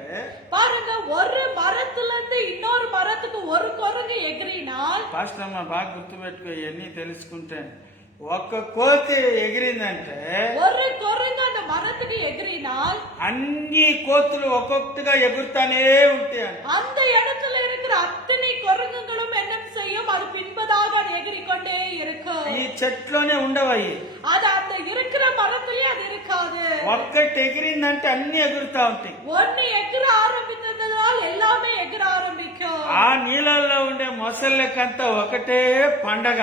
பாருங்க, ஒரு மரத்துல இருந்து இன்னொரு மரத்துக்கு ஒரு குரங்கு எகிரினால், పాస్టర్ అమ్మ బాగా గుర్తుపెట్టుకో, ఇవన్నీ తెలుసుకుంటే ఒక్క కోతి ఎగిరిందంటే ஒரு குரங்கு அந்த மரத்துக்கு எகிரினால் అన్ని కోతులు ఒక్కొక్కటిగా ఎగురుతానే ఉంటాయి. அந்த இடத்துல இருக்கிற அத்தனை குரங்குகளும் என்ன செய்யும்? அது பின்பதாக அது எகிரிக்கொண்டே இருக்கும். ఈ చెట్లోనే ఉండవయ్యి. அது அந்த இருக்கிற மரத்திலே அது இருக்காது. ఒక్కటి ఎగిరిందంటే అన్ని ఎగురుతా ఉంటాయి. ஒன்னு எகிர ஆரம்பித்ததால் எல்லாமே எகிர ஆரம்பிக்கும். ఆ నీళ్ళల్లో ఉండే మొసళ్ళకంతా ఒకటే పండగ.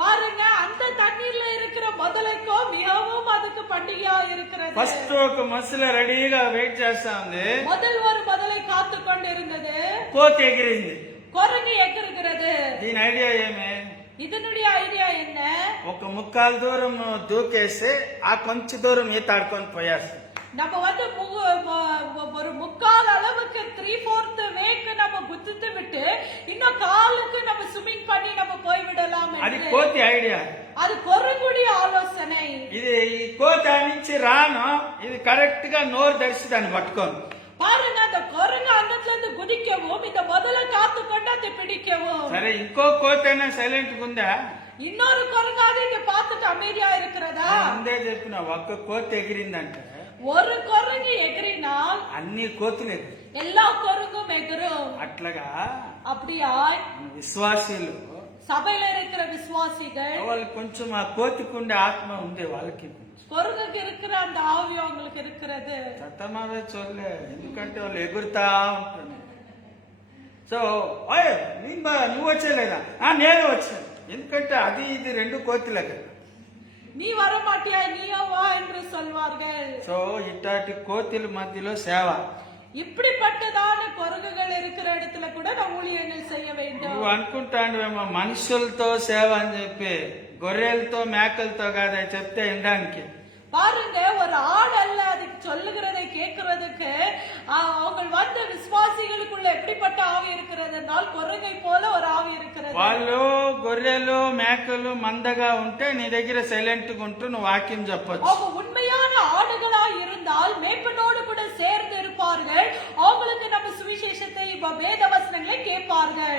பாருங்க, அந்த தண்ணீர்ல இருக்கிற முதலைக்கும் மிகவும் அதுக்கு பண்டிகையா இருக்கிறது. ఫస్ట్ ఒక మొసల రెడీగా వెయిట్ చేస్తా ఉంది. முதல் ஒரு முதலை காத்து கொண்டிருந்தது. కోతి ఎగిరింది. குரங்கு எகிறுகிறது. దీని ఐడియా ఏమే? இதனுடைய ஐடியா என்ன? ఒక ముక్కాలు దూరం దూకేసి ఆ కొంచెం దూరం ఈతాడుకొని పోయేస్తాం. நம்ம வந்து ஒரு முக்கால் அளவுக்கு 3/4 வேக்கு நம்ம குதித்து விட்டு இன்னும் காலுக்கு நம்ம ஸ்விமிங் பண்ணி நம்ம போய்விடலாம். అది కోతి ఐడియా. அது குரங்குடைய ஆலோசனை. ఇది ఈ కోతి నుంచి రాను, ఇది కరెక్ట్ గా నోరు తెరిచి దాన్ని పట్టుకోను. பாருங்க, அந்த குரங்கு அந்தத்துல இருந்து குதிக்கவும் இந்த முதல்ல காத்து கொண்டு அதை பிடிக்கவும். సరే, ఇంకో కోతి అయినా సైలెంట్ ఉందా? இன்னொரு குரங்காவது இங்க பார்த்துட்டு அமைதியா இருக்கிறதா? ముందే చెప్పిన ఒక్క కోతి ఎగిరిందంటే ஒரு குரங்கு எகிரினால் అన్ని కోతులు ఎగిరి. எல்லா குரங்கும் எகிரும். అట్లాగా அப்படியா విశ్వాసీలు சபையில இருக்கிற விசுவாசிகள் వాళ్ళు కొంచెం ఆ కోతికుండే ఆత్మ ఉంది వాళ్ళకి. குரங்குக்கு இருக்கிற அந்த ஆவி அவங்களுக்கு இருக்கிறது. సత్తమావే చూడలే, ఎందుకంటే వాళ్ళు ఎగురుతా ఉంటారు. సో నువ్వు వచ్చేలేదా? నేను వచ్చాను. ఎందుకంటే అది ఇది రెండు కోతులే కదా. நீ வர மாட்டியா, நீயோ வா என்று சொல்வார்கள். సో ఇట్లాంటి కోతుల మధ్యలో సేవ. இப்படிப்பட்டதான குரங்குகள் இருக்கிற இடத்துல கூட நம்ம ஊழியர்கள் செய்ய வேண்டும். నువ్వు అనుకుంటాండేమో మనుషులతో సేవ అని చెప్పి, గొర్రెలతో మేకలతో కాదా చెప్తే వినడానికి. பாருங்க, ஒரு ஆடு அல்ல அதுக்கு சொல்லுகிறதை கேட்கறதுக்கு அவங்க வந்த விசுவாசிகளுக்குள்ள எப்படிப்பட்ட ஆவி இருக்கிறது என்றால் குரங்கை போல ஒரு ஆவி இருக்கிறது. వాళ్ళు గొర్రెలు మేకలు మందగా ఉంటే నీ దగ్గర సైలెంట్ గా ఉంటూ నువ్వు వాక్యం చెప్పొచ్చు. அவங்க உண்மையான ஆடுகளா இருந்தால் மேய்ப்பனோடு கூட சேர்ந்து இருப்பார்கள். அவங்களுக்கு நம்ம சுவிசேஷத்தை வேத வசனங்களை கேட்பார்கள்.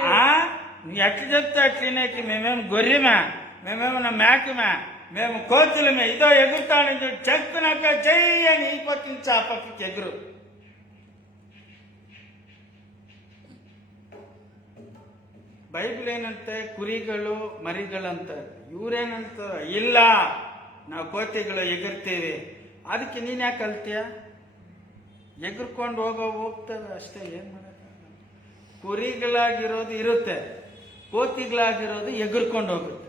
నువ్వు ఎట్లా చెప్తే అట్లనేకి మేమేం గొర్రెమా, మేమేమన్నా మేకమా, మేము కోతులమే, ఇదో ఎగురుతానని చెప్పి చెక్కునాక జై అని ఈ పక్క నుంచి ఆ పక్కకి ఎగురు. ಬೈಬಲ್ ಏನಂತೆ? ಕುರಿಗಳು ಮರಿಗಳಂತ. ಇವ್ರೇನಂತ? ಇಲ್ಲ, ನಾವು ಕೋತಿಗಳು ಎಗರ್ತೀವಿ. ಅದಕ್ಕೆ ನೀನ್ ಯಾಕೆ ಕಲ್ತೀಯ? ಎಗರ್ಕೊಂಡು ಹೋಗ್ತವೆ ಅಷ್ಟೇ, ಏನ್ ಮಾಡಕ್ಕಾಗಲ್ಲ. ಕುರಿಗಳಾಗಿರೋದು ಇರುತ್ತೆ, ಕೋತಿಗಳಾಗಿರೋದು ಎಗರ್ಕೊಂಡು ಹೋಗುತ್ತೆ.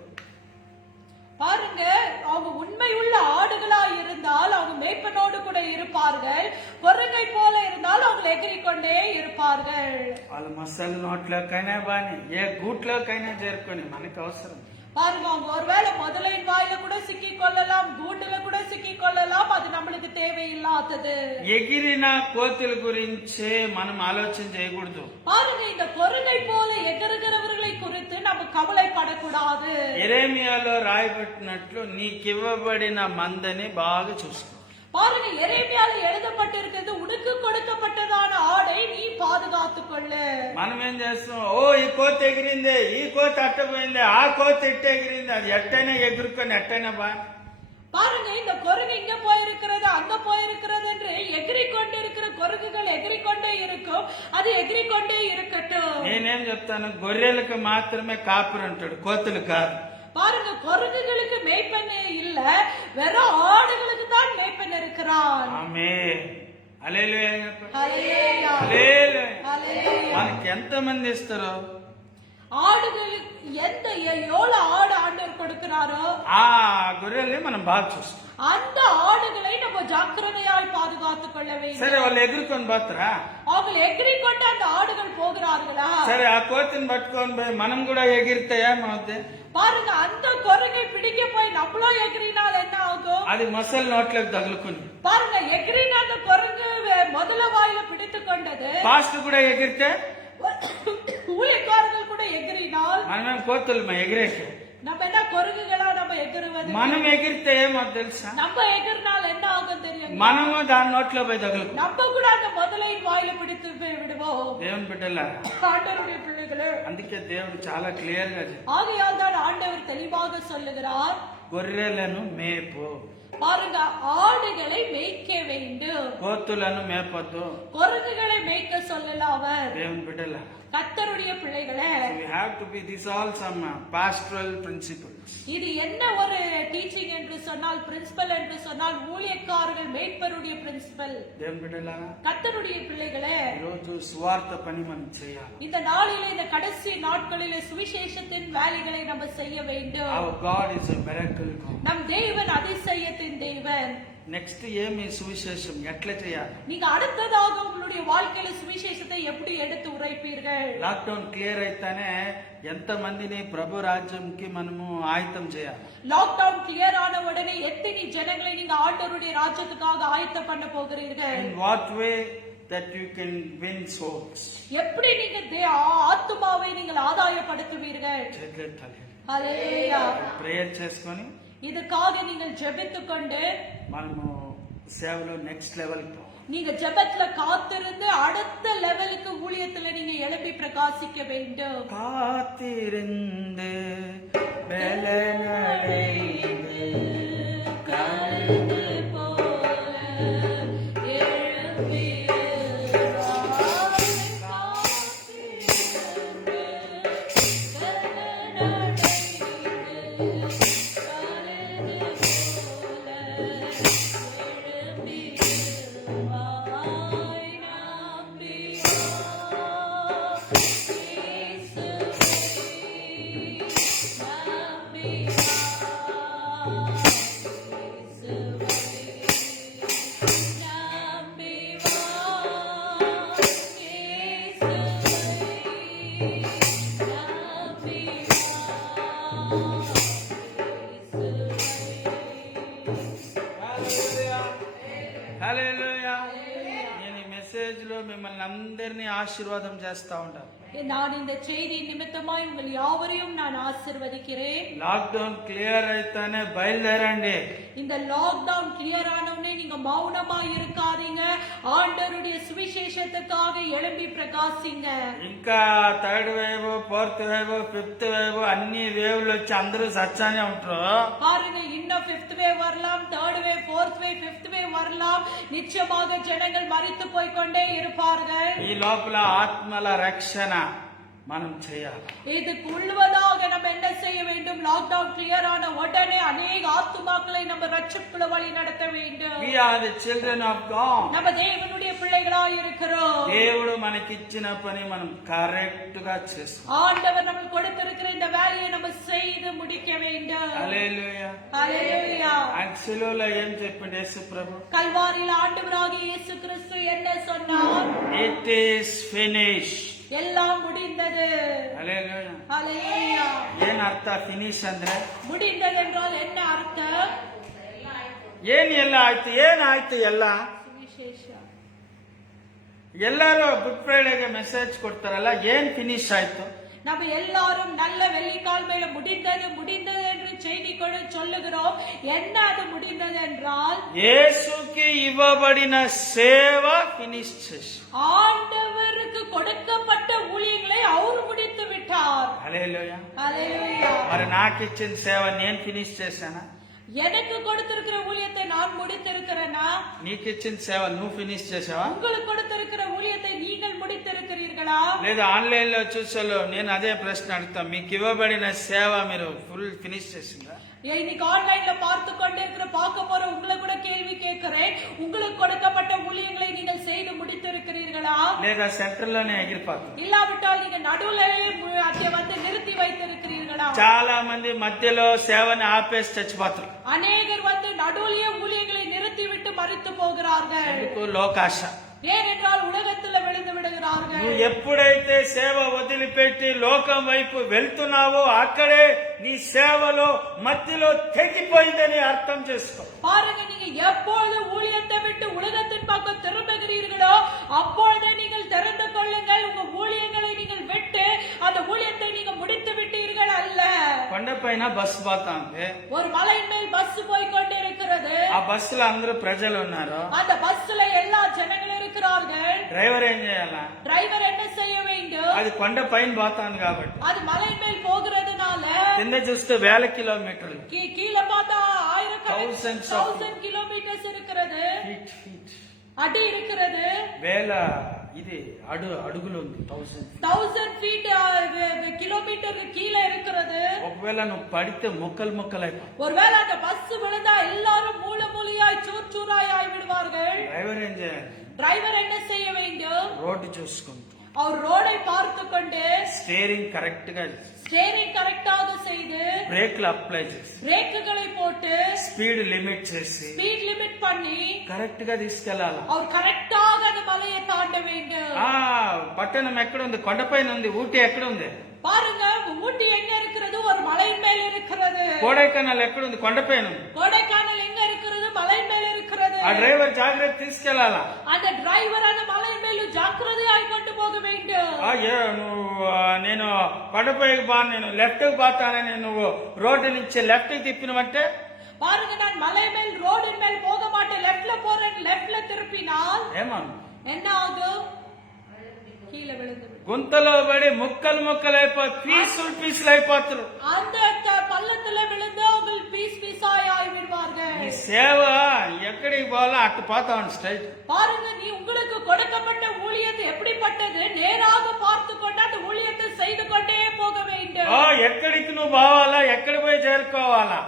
பாருங்க, அவங்க உண்மையுள்ள ஆடுகளா இருந்தால் அவங்க மேய்ப்பனோடு கூட இருப்பார்கள். குரங்கை போல இருந்தால் அவங்க எகிரிக்கொண்டே இருப்பார்கள். వాళ్ళు మసాలు నోట్లోకైనా బాని, ఏ గూట్లోకైనా చేరుకొని మనకు అవసరం. பாருங்க, அவங்க ஒருவேளை முதலின் வாயில கூட சிக்கி கொள்ளலாம், கூண்டுல கூட சிக்கி கொள்ளலாம். அது நம்மளுக்கு தேவையில்லாதது. ఎగిరిన కోతుల గురించి మనం ఆలోచన చేయకూడదు. பாருங்க, இந்த குரங்கை போல எகிறுகிறவர்களை குறித்து நம்ம కవలైపడకూడదు. యెరెమీయాలో రాయబడినట్లు నీకివ్వబడిన మందని బాగా చూసుకో. பாருங்க, எரேமியால எழுதப்பட்டிருக்கிறது, உனக்கு கொடுக்கப்பட்டதான ஆடை நீ பாதுகாத்துக் கொள்ளு. మనం ఏం చేస్తాం? ఓ ఈ కోతి ఎగిరింది, ఈ కోతి అట్టపోయింది, ఆ కోతి ఎట్ట ఎగిరింది, అది ఎట్టైనా ఎగురుకొని ఎట్టైనా బా. பாருங்க, இந்த குரங்கு இங்க போயிருக்கிறது அங்க போயிருக்கிறது என்று எகிரிக்கொண்டிருக்கிற குரங்குகள் எகிரிக்கொண்டே இருக்கும். அது எகிரிக்கொண்டே இருக்கட்டும். నేనేం చెప్తాను? గొర్రెలకు మాత్రమే కాపరి ఉంటాడు, కోతులు కాదు. பாருங்க, குரங்குகளுக்கு மேய்ப்பன் இல்ல, வெறும் ஆடுகளுக்கு தான் மேய்ப்பன் இருக்கிறான். ఆమేన్. హల్లెలూయా. ஹல்லேலூயா. హల్లెలూయా. మనకి ఎంత మంది ఇస్తారు? ஆடுகளுக்கு எவ்வளவு ஆடு ஆண்டவர் கொடுக்கிறாரோ ఆ గొర్రెల్ని మనం బాగా చూస్తాం. அந்த ஆடுகளை நம்ம ஜாக்கிரதையாய் பாதுகாத்துக் கொள்ள வேண்டும். సరే, వాళ్ళు ఎగురుకొని పోతారా? அவங்க எகிரிக்கொண்டு அந்த ஆடுகள் போகிறார்களா? సరే, ఆ కోతిని పట్టుకొని పోయి మనం కూడా ఎగిరితాయా? మనది பாருங்க, அந்த குரங்கை பிடிக்க போய் நம்மளும் எகிரினால் என்ன ஆகும்? అది మొసలి నోట్లోకి తగులుకుని பாருங்க, எகிரின அந்த குரங்கு పాస్టర్ కూడా ఎగిరితే ஊழியக்காரர்கள் கூட எகிறினால் మనమేం కోతులమా ఎగిరేకి? நம்ம என்ன கொருகுகளா நம்ம எகிறுவது? మనం ఎగిరితే ఏమో తెలుసా? நம்ம எகிறினால் என்ன ஆகும் தெரியும்? మనము దాని నోట్లో పోయి తగులుకు. நம்ம கூட அந்த முதலையின் வாயில பிடித்து விடுவோம். దేవుని బిడ్డలారా, ஆண்டவருடைய பிள்ளைகளே, అందుకే దేవుడు చాలా క్లియర్ గా చెప్పాడు, ஆகையால் தான் ஆண்டவர் தெளிவாக சொல்லுகிறார், గొర్రెలను మేపు, பாருங்க, ஆடுகளை மேய்க்க வேண்டும், కోతులను మేపొద్దు. கொருகுகளை மேய்க்க சொல்லல அவர். దేవుని బిడ్డలారా, கர்த்தருடைய பிள்ளைகளே, we have to be these all some pastoral principles. இது என்ன ஒரு டீச்சிங் என்று சொன்னால், பிரின்சிபல் என்று சொன்னால், ஊழியக்காரர்கள் மேய்ப்பருடைய பிரின்சிபல். దేవుని బిడ్డలారా, கர்த்தருடைய பிள்ளைகளே, ఈ రోజు సువార్త పని మనం చేయాలి. இந்த நாளிலே, இந்த கடைசி நாட்களிலே சுவிசேஷத்தின் வேலைகளை நம்ம செய்ய வேண்டும். Our God is a miracle God. நம் தேவன் அதிசயத்தின் தேவன். నెక్స్ట్ ఏమి సువిశేషం ఎట్లా చేయాలి? நீங்க அடுத்ததாக உங்களுடைய வாழ்க்கையில சுவிசேஷத்தை எப்படி எடுத்து உரைப்பீர்கள்? లాక్డౌన్ క్లియర్ అయితేనే ఎంత మందిని ప్రభు రాజ్యంకి మనము ఆయుతం చేయాలి. லாக்டவுன் கிளியர் ஆன உடனே எத்தனை ஜனங்களை நீங்க ஆண்டவருடைய ராஜ்யத்துக்காக ஆயத்தம் பண்ண போகிறீர்கள்? In what way that you can win souls? எப்படி நீங்க ஆத்துமாவை நீங்கள் ஆதாயப்படுத்துவீர்கள்? చేతులెత్తాలి, ஹல்லேலூயா. ప్రేయర్ చేసుకొని இதுக்காக நீங்கள் ஜெபித்துக் கொண்டு మనము సేవలో నెక్స్ట్ లెవెల్ కి పోవాలి. நீங்க ஜெபத்துல காத்திருந்து அடுத்த லெவலுக்கு ஊழியத்துல நீங்க எழுப்பி பிரகாசிக்க வேண்டும். காத்திருந்து பலனடைந்து கழுகு போல எழும்பிடுவாய். காத்திருந்து பலனடைந்து హల్లెలూయా. నేను ఈ మెసేజ్ లో మిమ్మల్ని అందరినీ ఆశీర్వాదం చేస్తా ఉంటాను. நான் இந்த செய்தி நிமித்தமாய் உங்கள் யாவரையும் நான் ஆசீர்வதிக்கிறேன். లాక్డౌన్ క్లియర్ అయితేనే బయలుదేరండి. இந்த லாக்டவுன் கிளியர் ஆனவுடனே நீங்க மௌனமா இருக்காதீங்க. ஆண்டவருடைய சுவிசேஷத்துக்காக எழும்பி பிரகாசிங்க. ఇంకా third wave, fourth wave, fifth wave అన్ని వేవ్లు వచ్చి అందరూ సచ్చానే ఉంటారు. பாருங்க, இன்னும் 5th வேவ் வரலாம், 3rd wave, 4th wave, 5th wave வரலாம். நிச்சயமாக ஜனங்கள் மரித்து போய்க்கொண்டே இருப்பார்கள். ఈ లోపల ఆత్మల రక్షణ మనం చేయాలి. இதுக்கு உள்ளதாக நம்ம என்ன செய்ய வேண்டும்? லாக்டவுன் கிளியர் ஆன உடனே அநேக ஆத்துமாக்களை நம்ம ரட்சிப்புல வழி நடத்த வேண்டும். We are the children of God. நம்ம தேவனுடைய பிள்ளைகளாய் இருக்கிறோம். దేవుడు మనకిచ్చిన పని మనం కరెక్ట్ గా చేస్తాం. ஆண்டவர் நமக்கு கொடுத்திருக்கிற இந்த வேலையை நம்ம செய்து முடிக்க வேண்டும். హల్లెలూయా. ஹல்லேலூயா. యాక్చువల్ ఏం చెప్పిండు యేసు ప్రభు? கல்வாரியில் ஆண்டவராகிய இயேசு கிறிஸ்து என்ன சொன்னார்? It is finished. எல்லாம் முடிந்தது. హల్లెలూయా. ஹல்லேலூயா. ಏನ್ ಅರ್ಥ ಫಿನಿಶ್ ಅಂದ್ರೆ? முடிந்தது என்றால் என்ன அர்த்தம்? ಏನ್ ಎಲ್ಲ ಆಯ್ತು? ಏನಾಯ್ತು? ಎಲ್ಲ சுவிசேஷம். ಎಲ್ಲರೂ ಗುಡ್ ಫ್ರೈಡೆಗೆ ಮೆಸೇಜ್ ಕೊಡ್ತಾರಲ್ಲ, ಏನ್ ಫಿನಿಶ್ ಆಯ್ತು? நம்ம எல்லாரும் நல்ல வெள்ளிக்கிழமையில முடிந்தது முடிந்தது என்று செய்தி கொண்டு சொல்லுகிறோம். என்ன அது முடிந்தது என்றால், యేసుకి ఇవ్వబడిన సేవ ఫినిష్ చేసి, ஆண்டவருக்கு கொடுக்கப்பட்ட ஊழியங்களை அவர் முடித்து விட்டார். హల్లెలూయా. ஹல்லேலூயா. మరి నాకు ఇచ్చిన సేవ నేను ఫినిష్ చేశానా? எனக்கு கொடுத்திருக்கிற ஊழியத்தை நான் முடித்திருக்கிறேனா? నీకు ఇచ్చిన సేవ నువ్వు ఫినిష్ చేసావా? உங்களுக்கு கொடுத்திருக்கிற ஊழியத்தை நீங்கள் முடித்திருக்கிறீர்களா? లేదా ఆన్లైన్ లో చూసాలో నేను అదే ప్రశ్న అడుగుతా, మీకు ఇవ్వబడిన సేవ మీరు ఫుల్ ఫినిష్ చేసిందా? இன்னைக்கு ஆன்லைன்ல பார்த்து கொண்டிருக்கிற பார்க்க போற உங்களை கூட கேள்வி கேட்கிறேன். உங்களுக்கு கொடுக்கப்பட்ட ஊழியங்களை நீங்கள் செய்து முடித்திருக்கிறீர்களா? లేదా సెంటర్ లోనే ఎగిరిపోతుంది. இல்லாவிட்டால் நீங்க நடுவுலயே அதை வந்து நிறுத்தி வைத்திருக்கிறீர்களா? చాలా మంది మధ్యలో సేవని ఆపేసి చచ్చిపోతారు. அநேகர் வந்து நடுவுலயே ஊழியங்களை நிறுத்தி விட்டு மரித்து போகிறார்கள். ఎందుకు? లోకాశ. ஏனென்றால் உலகத்துல விழுந்து விடுகிறார்கள். నువ్వు ఎప్పుడైతే సేవ వదిలిపెట్టి లోకం వైపు వెళ్తున్నావో అక్కడే నీ సేవలో మధ్యలో తెగిపోయిందని అర్థం చేసుకో. பாருங்க, நீங்க எப்பொழுது ஊழியத்தை விட்டு உலகத்தின் பக்கம் திரும்புகிறீர்களோ அப்பொழுது நீங்கள் திறந்து పైన బస్సు పోతా ఉంది. ஒரு மலையின் மேல் பஸ் போய் கொண்டிருக்கிறது. ఆ బస్సులో అందరూ ప్రజలు ఉన్నారు. அந்த பஸ்ல எல்லா ஜனங்களும் இருக்கிறார்கள். డ్రైవర్ ఏం చేయాలా? டிரைவர் என்ன செய்ய வேண்டும்? అది కొండ పైన పోతాను కాబట్టి அது மலையின் மேல் போகிறதுனால కింద చూస్తే 1000 కిలోమీటర్లు, கீழே பார்த்தா Thousands of- 1000 கிலோமீட்டர்ஸ் இருக்கிறது, ఫీట్ ఫీట్ அடி இருக்கிறது. వేల ఇది అడుగులు ఉంది. 1000 feet கிலோமீட்டர் கீழே இருக்கிறது. ఒకవేళ నువ్వు పడితే ముక్కలు ముక్కలైపోతావు. ஒருவேளை அந்த பஸ் விழுந்தா எல்லாரும் மூல மூலையாய் சூர் சூராய் ஆகி விடுவார்கள். డ్రైవర్ ఏం చేయాలి? டிரைவர் என்ன செய்ய வேண்டும்? రోడ్డు చూసుకుంటూ அவர் ரோடை பார்த்து கொண்டு స్టీరింగ్ కరెక్ట్ గా ஸ்டேரிங் கரெக்டாக செய்து బ్రేక్లు అప్లై చేసి பிரேக்குகளை போட்டு స్పీడ్ లిమిట్ చేసి ஸ்பீட் லிமிட் பண்ணி కరెక్ట్ గా తీసుకెళ్లాలి. அவர் கரெக்டாக அந்த மலையை தாண்ட வேண்டும். ఆ పట్టణం ఎక్కడ ఉంది? కొండపైన ఉంది. ఊటీ ఎక్కడ ఉంది? பாருங்க, ஊட்டி எங்க இருக்கிறது? ஒரு மலையின் மேல் இருக்கிறது. కోడైకెనాల్ ఎక్కడ ఉంది? కొండపైన ఉంది. கொடைக்கானல் எங்க இருக்கிறது? மலையின் மேல் இருக்கிறது. ఆ డ్రైవర్ జాగ్రత్త తీసుకెళ్లాలా. அந்த டிரைவர் அந்த மலையின் மேல் ஜாக்கிரதையாய் கொண்டு போக வேண்டும். నేను కొండపైకి నేను లెఫ్ట్ కి పోతానని నువ్వు రోడ్డు నుంచి లెఫ్ట్ కి తిప్పినవంటే பாருங்க, நான் மலை மேல் ரோடின் மேல் போக மாட்டேன், லெஃப்ட்ல போறேன், லெஃப்ட்ல திருப்பினால் ఏమన్నా என்ன ஆகும்? கீழே விழுந்து గుంతలో పడి ముక్కలు పీసులు అయిపోతారు. அந்த பள்ளத்துல விழுந்து அவங்க பீஸ் பீஸாய் ஆகி விடுவார்கள். ఈ సేవ ఎక్కడికి పోవాలో అటు పోతాను స్ట్రైట్. பாருங்க, நீ உங்களுக்கு கொடுக்கப்பட்ட ஊழியத்தை எப்படிப்பட்டது நேராக பார்த்து கொண்டு அந்த ஊழியத்தை செய்து கொண்டே போக வேண்டும். ఎక్కడికి నువ్వు పోవాలా? ఎక్కడ పోయి చేరుకోవాలా?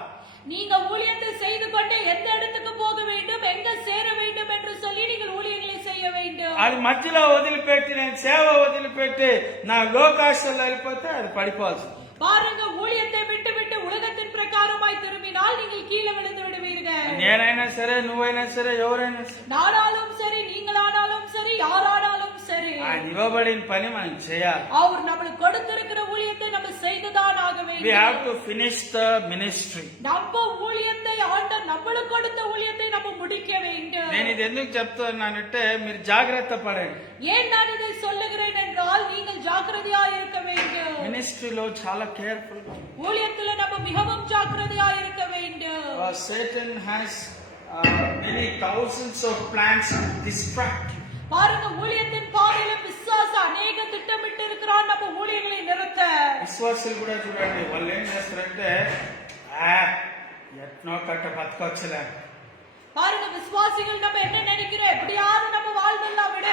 நீங்க ஊழியத்தை செய்து கொண்டே எந்த இடத்துக்கு போக வேண்டும், எங்க சேர வேண்டும் என்று சொல்லி நீங்கள் ஊழியங்களை செய்ய வேண்டும். అది మధ్యలో వదిలిపెట్టి నేను సేవ వదిలిపెట్టి నా లోకాశల్లో వెళ్ళిపోతే అది పడిపోవాల్సింది. பாருங்க, ஊழியத்தை விட்டு விட்டு உலகத்தின் பிரகாரமாய் திரும்பினால் நீங்கள் கீழே விழுந்து விடுவீர்கள். నేనైనా సరే, నువ్వైనా సరే, ఎవరైనా సరే, நானாலும் சரி, நீங்களானாலும் சரி, யாரானாலும் சரி, ఆయన ఇవ్వబడిన పని మనం చేయాలి. அவர் நம்மளுக்கு கொடுத்திருக்கிற ஊழியத்தை நம்ம செய்துதான் ஆக We வேண்டும். have to finish the ministry. நம்ம ஊழியத்தை ஆண்டவர் நம்மளுக்கு கொடுத்த ஊழியத்தை நம்ம முடிக்க வேண்டும். నేను ఇది ఎందుకు చెప్తున్నానంటే మీరు జాగ్రత్త పడండి. ஏன் நான் இதை சொல்லுகிறேன் என்றால் நீங்கள் ஜாக்கிரதையா இருக்க வேண்டும். మినిస్ట్రీలో చాలా కేర్ఫుల్. ஊழியத்துல நம்ம மிகவும் ஜாக்கிரதையா இருக்க வேண்டும். Satan has many thousands of plans to distract you. பாருங்க, ஊழியத்தின் பாதையில பிசாசு அநேக திட்டமிட்டு இருக்கிறான் நம்ம ஊழியங்களை நிறுத்த. విశ్వాసులు కూడా చూడండి, వాళ్ళు ఏం చేస్తారంటే ఎట్నో కట్ట బతకొచ్చలే. பாருங்க, விசுவாசிகள் நம்ம என்ன நினைக்கிறோம், எப்படியாவது நம்ம வாழ்ந்தெல்லாம் விட,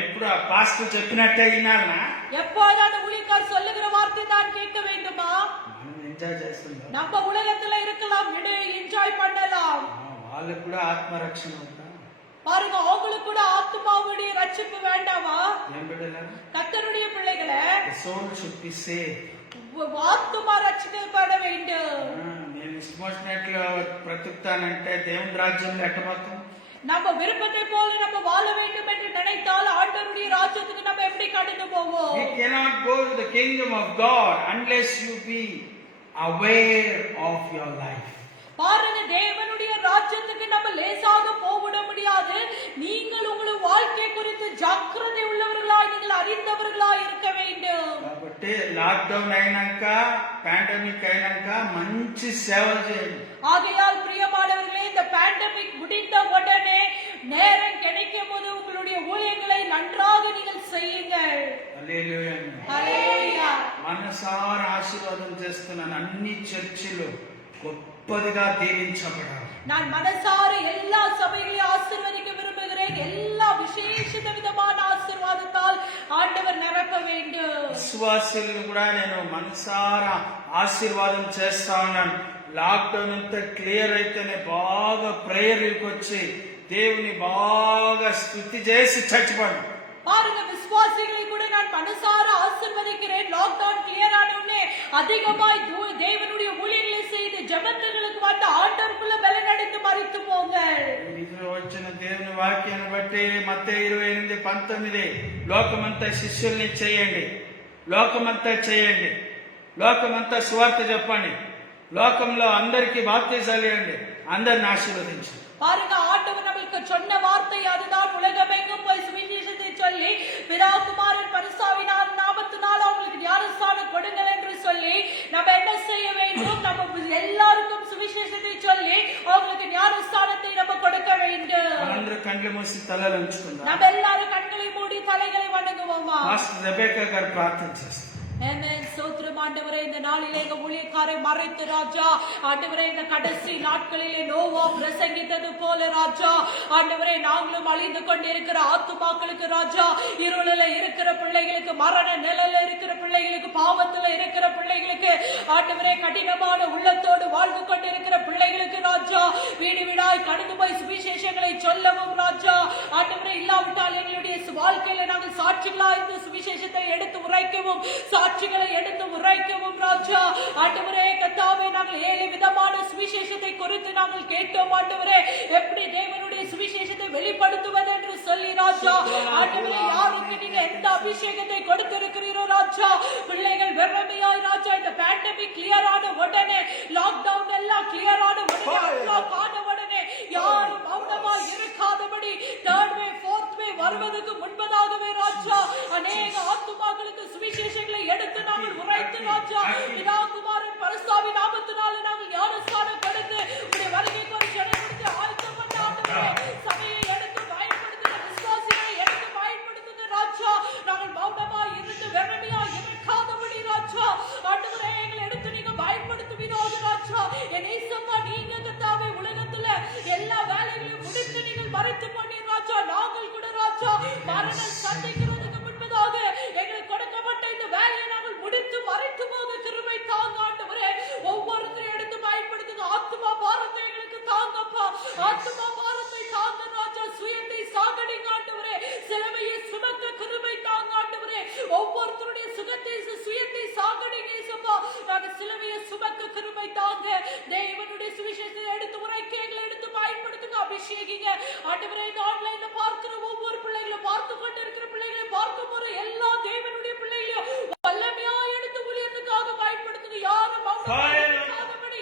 ఎప్పుడు ఆ పాస్టర్ చెప్పినట్టే వినాలనా? எப்போதாவது ஊழியக்கார் சொல்லுகிற வார்த்தை தான் கேட்க வேண்டுமா? మనం ఎంజాయ్ చేస్తుంటాం. நம்ம உலகத்துல இருக்கலாம், விடு, என்ஜாய் பண்ணலாம். వాళ్ళకు కూడా ఆత్మరక్షణ ఉందా? பாருங்க, அவங்களுக்கு கூட ஆத்மாவுடைய ரட்சிப்பு வேண்டாமா? ఏం బిడ్డలా? கர்த்தருடைய பிள்ளைகளை The soul should be saved. ஆத்மா ரட்சிக்கப்பட வேண்டும். నేను ఇష్టం వచ్చినట్లు బ్రతుకుతానంటే దేవుని రాజ్యంలో ఎట్టబోతాం? நம்ம விருப்பத்தை போல நம்ம வாழ வேண்டும் என்று நினைத்தால் ஆண்டவருடைய ராஜ்யத்துக்கு நம்ம எப்படி கடந்து போவோம்? We cannot go to the kingdom of God unless you be aware of your life. பாருங்க, தேவனுடைய ராஜ்யத்துக்கு நம்ம லேசாக போக முடியாது. நீங்கள் உங்களுடைய வாழ்க்கை குறித்து ஜாக்கிரதை உள்ளவர்களாய், நீங்கள் அறிந்தவர்களாய் இருக்க வேண்டும். కాబట్టి లాక్డౌన్ అయినాక, పాండమిక్ అయినాక మంచి సేవలు చేయండి. ஆகையால் பிரியமானவர்களே, இந்த பேண்டமிக் முடிந்த உடனே நேரம் கிடைக்கும் போது உங்களுடைய ஊழியங்களை நன்றாக நீங்கள் செய்யுங்கள். హల్లెలూయా. ஹல்லேலூயா. మనసారా ఆశీర్వాదం చేస్తున్నాను. అన్ని చర్చిలు గొప్పదిగా దీవించబడాలి. நான் மனசார எல்லா சபைகளையும் ஆசீர்வதிக்க விரும்புகிறேன். எல்லா விசேஷ விதமான ஆசீர்வாதத்தால் ஆண்டவர் நிரப்ப வேண்டும். విశ్వాసులను కూడా నేను మనసారా ఆశీర్వాదం చేస్తా ఉన్నాను. లాక్డౌన్ అంతా క్లియర్ అయితేనే బాగా ప్రేయర్లకు వచ్చి దేవుని బాగా స్తుతి చేసి చచ్చిపోండి. பாருங்க, விசுவாசிகளை கூட நான் மனசார ஆசீர்வதிக்கிறேன். லாக்டவுன் கிளியர் ஆன உடனே அதிகமாய் தேவனுடைய ஊழியங்களை செய்து ஜெபங்களுக்கு வந்து ஆண்டவருக்குள்ள பலனடைந்து மரித்து போங்க. ఇందులో వచ్చిన దేవుని వాక్యాన్ని బట్టి మత్తయి 28:19 లోకమంతా శిష్యుల్ని చేయండి, లోకమంతా చేయండి, లోకమంతా సువార్త చెప్పండి, లోకంలో అందరికీ బాప్తిసాలు ఇవ్వండి, అందరిని ఆశీర్వదించండి. பாருங்க, ஆண்டவர் நம்மளுக்கு சொன்ன வார்த்தை அதுதான். உலகமெங்கும் போய் சுவிசேஷத்தை சொல்லி பிதா குமாரன் பரிசுத்தாவின் நாமத்தினால் அவங்களுக்கு ஞானஸ்நானம் கொடுங்கள் என்று சொல்லி நம்ம என்ன செய்ய வேண்டும்? కండ్లు మూసి తలలు ఉంచుకుందాం. நம்மெல்லாரும் கண்களை மூடி தலைகளை வணங்குவோமா? పాస్టర్ రెబెకా గారు ప్రార్థన చేస్తారు. ஆமென். ஸ்தோத்திரம் ஆண்டவரே. இந்த நாளிலே எங்க ஊழியக்காரை மறைத்து ராஜா ஆண்டவரே, இந்த கடைசி நாட்களிலே நோவா பிரசங்கித்தது போல ராஜா ஆண்டவரே, நாங்களும் அழிந்து கொண்டிருக்கிற ஆத்துமாக்களுக்கு ராஜா, இருளில இருக்கிற பிள்ளைகளுக்கு, மரண நிலையில இருக்கிற பிள்ளைகளுக்கு, பாவத்துல இருக்கிற பிள்ளைகளுக்கு ஆண்டவரே, கடினமான உள்ளத்தோடு வாழ்ந்து கொண்டிருக்கிற பிள்ளைகளுக்கு ராஜா, வீடு வீடாய் கடந்து போய் சுவிசேஷங்களை சொல்லவும் ராஜா ஆண்டவரே, இல்லாவிட்டால் எங்களுடைய வாழ்க்கையில நாங்கள் சாட்சிகளா இருந்து சுவிசேஷத்தை எடுத்து உரைக்கவும், சாட்சிகளை எடுத்து உரைக்கவும் ராஜா ஆண்டவரே கர்த்தாவே, நாங்கள் 7 விதமான சுவிசேஷத்தை குறித்து நாங்கள் கேட்டோம் ஆண்டவரே, எப்படி தேவனுடைய சுவிசேஷத்தை வெளிப்படுத்துவது என்று சொல்லி ராஜா ஆண்டவரே, யாருக்கு நீங்க எந்த அபிஷேகத்தை கொடுத்திருக்கிறீரோ ராஜா, பிள்ளைகள் வெறுமையாய் ராஜா, இந்த பேண்டமிக் கிளியர் ஆன உடனே, லாக்டவுன் எல்லாம் கிளியர் ஆன உடனே, அன்லாக் ஆன உடனே யாரும் மௌனமாய் இருக்காதபடி தேர்ட் வே ஃபோர்த் வே வருவதற்கு முன்பதாகவே ராஜா அநேக ஆத்துமாக்களுக்கு சுவிசேஷங்களை எடுத்து நாங்கள் உரைத்து ராஜா, பிதா குமாரன் பரிசுத்த நாமத்தினாலே நாங்கள் ஞானஸ்நானம் கொடுத்து உடைய வருகைக்கு ஒரு ஜெயம் கொடுத்து ஆயத்தம் பண்ண ஆண்டவரே, சபையை எடுத்து பயன்படுத்துங்க, விசுவாசிகளை எடுத்து பயன்படுத்துங்க ராஜா, நாங்கள் மௌனமாய் இருந்து வெறுமையாய் இருக்காதபடி ராஜா ஆண்டவரே, எங்களை எடுத்து நீங்க பயன்படுத்துவீராக ராஜா. என் இயேசுவா, நீங்க கர்த்தாவே உலகத்துல எல்லா வேலைகளையும் முடித்து நீங்கள் மறைத்து பண்ணி ராஜா, நாங்கள் கூட ராஜா மரணம் சந்திக்கிறதுக்கு முன்பதாக எங்களுக்கு கொடுக்கப்பட்ட இந்த வேலையை நாங்கள் முடித்து மறைத்து போக கிருபை தாங்க ஆண்டவரே. ஒவ்வொருத்தரையும் எடுத்து பயன்படுத்துங்க. ஆத்துமா பாரத்தை எங்களுக்கு தாங்கப்பா, ஆத்துமா பாரத்தை தாங்க ராஜா, சுயத்தை சாகடிங்க ஆண்டவரே, சிலுவையை சுமக்க கிருபை தாங்க ஆண்டவரே, ஒவ்வொருத்தருடைய சுயத்தை சாகடிங்க இயேசுவா, நாங்கள் சிலுவையை சுமக்க கிருபை தாங்க. தேவனுடைய சுவிசேஷத்தை எடுத்து உரைக்க எங்களை எடுத்து பயன்படுத்துங்க, அபிஷேகிங்க ஆண்டவரே. இந்த ஆன்லைன்ல பார்க்கிற ஒவ்வொரு பிள்ளைகளும், பார்த்து கொண்டு இருக்கிற பிள்ளைகளை, பார்க்க போற எல்லா தேவனுடைய பிள்ளைகளையும் வல்லமையா எடுத்து ஊழியத்துக்காக பயன்படுத்துங்க. யாரும் மௌனமாய் இருக்காதபடி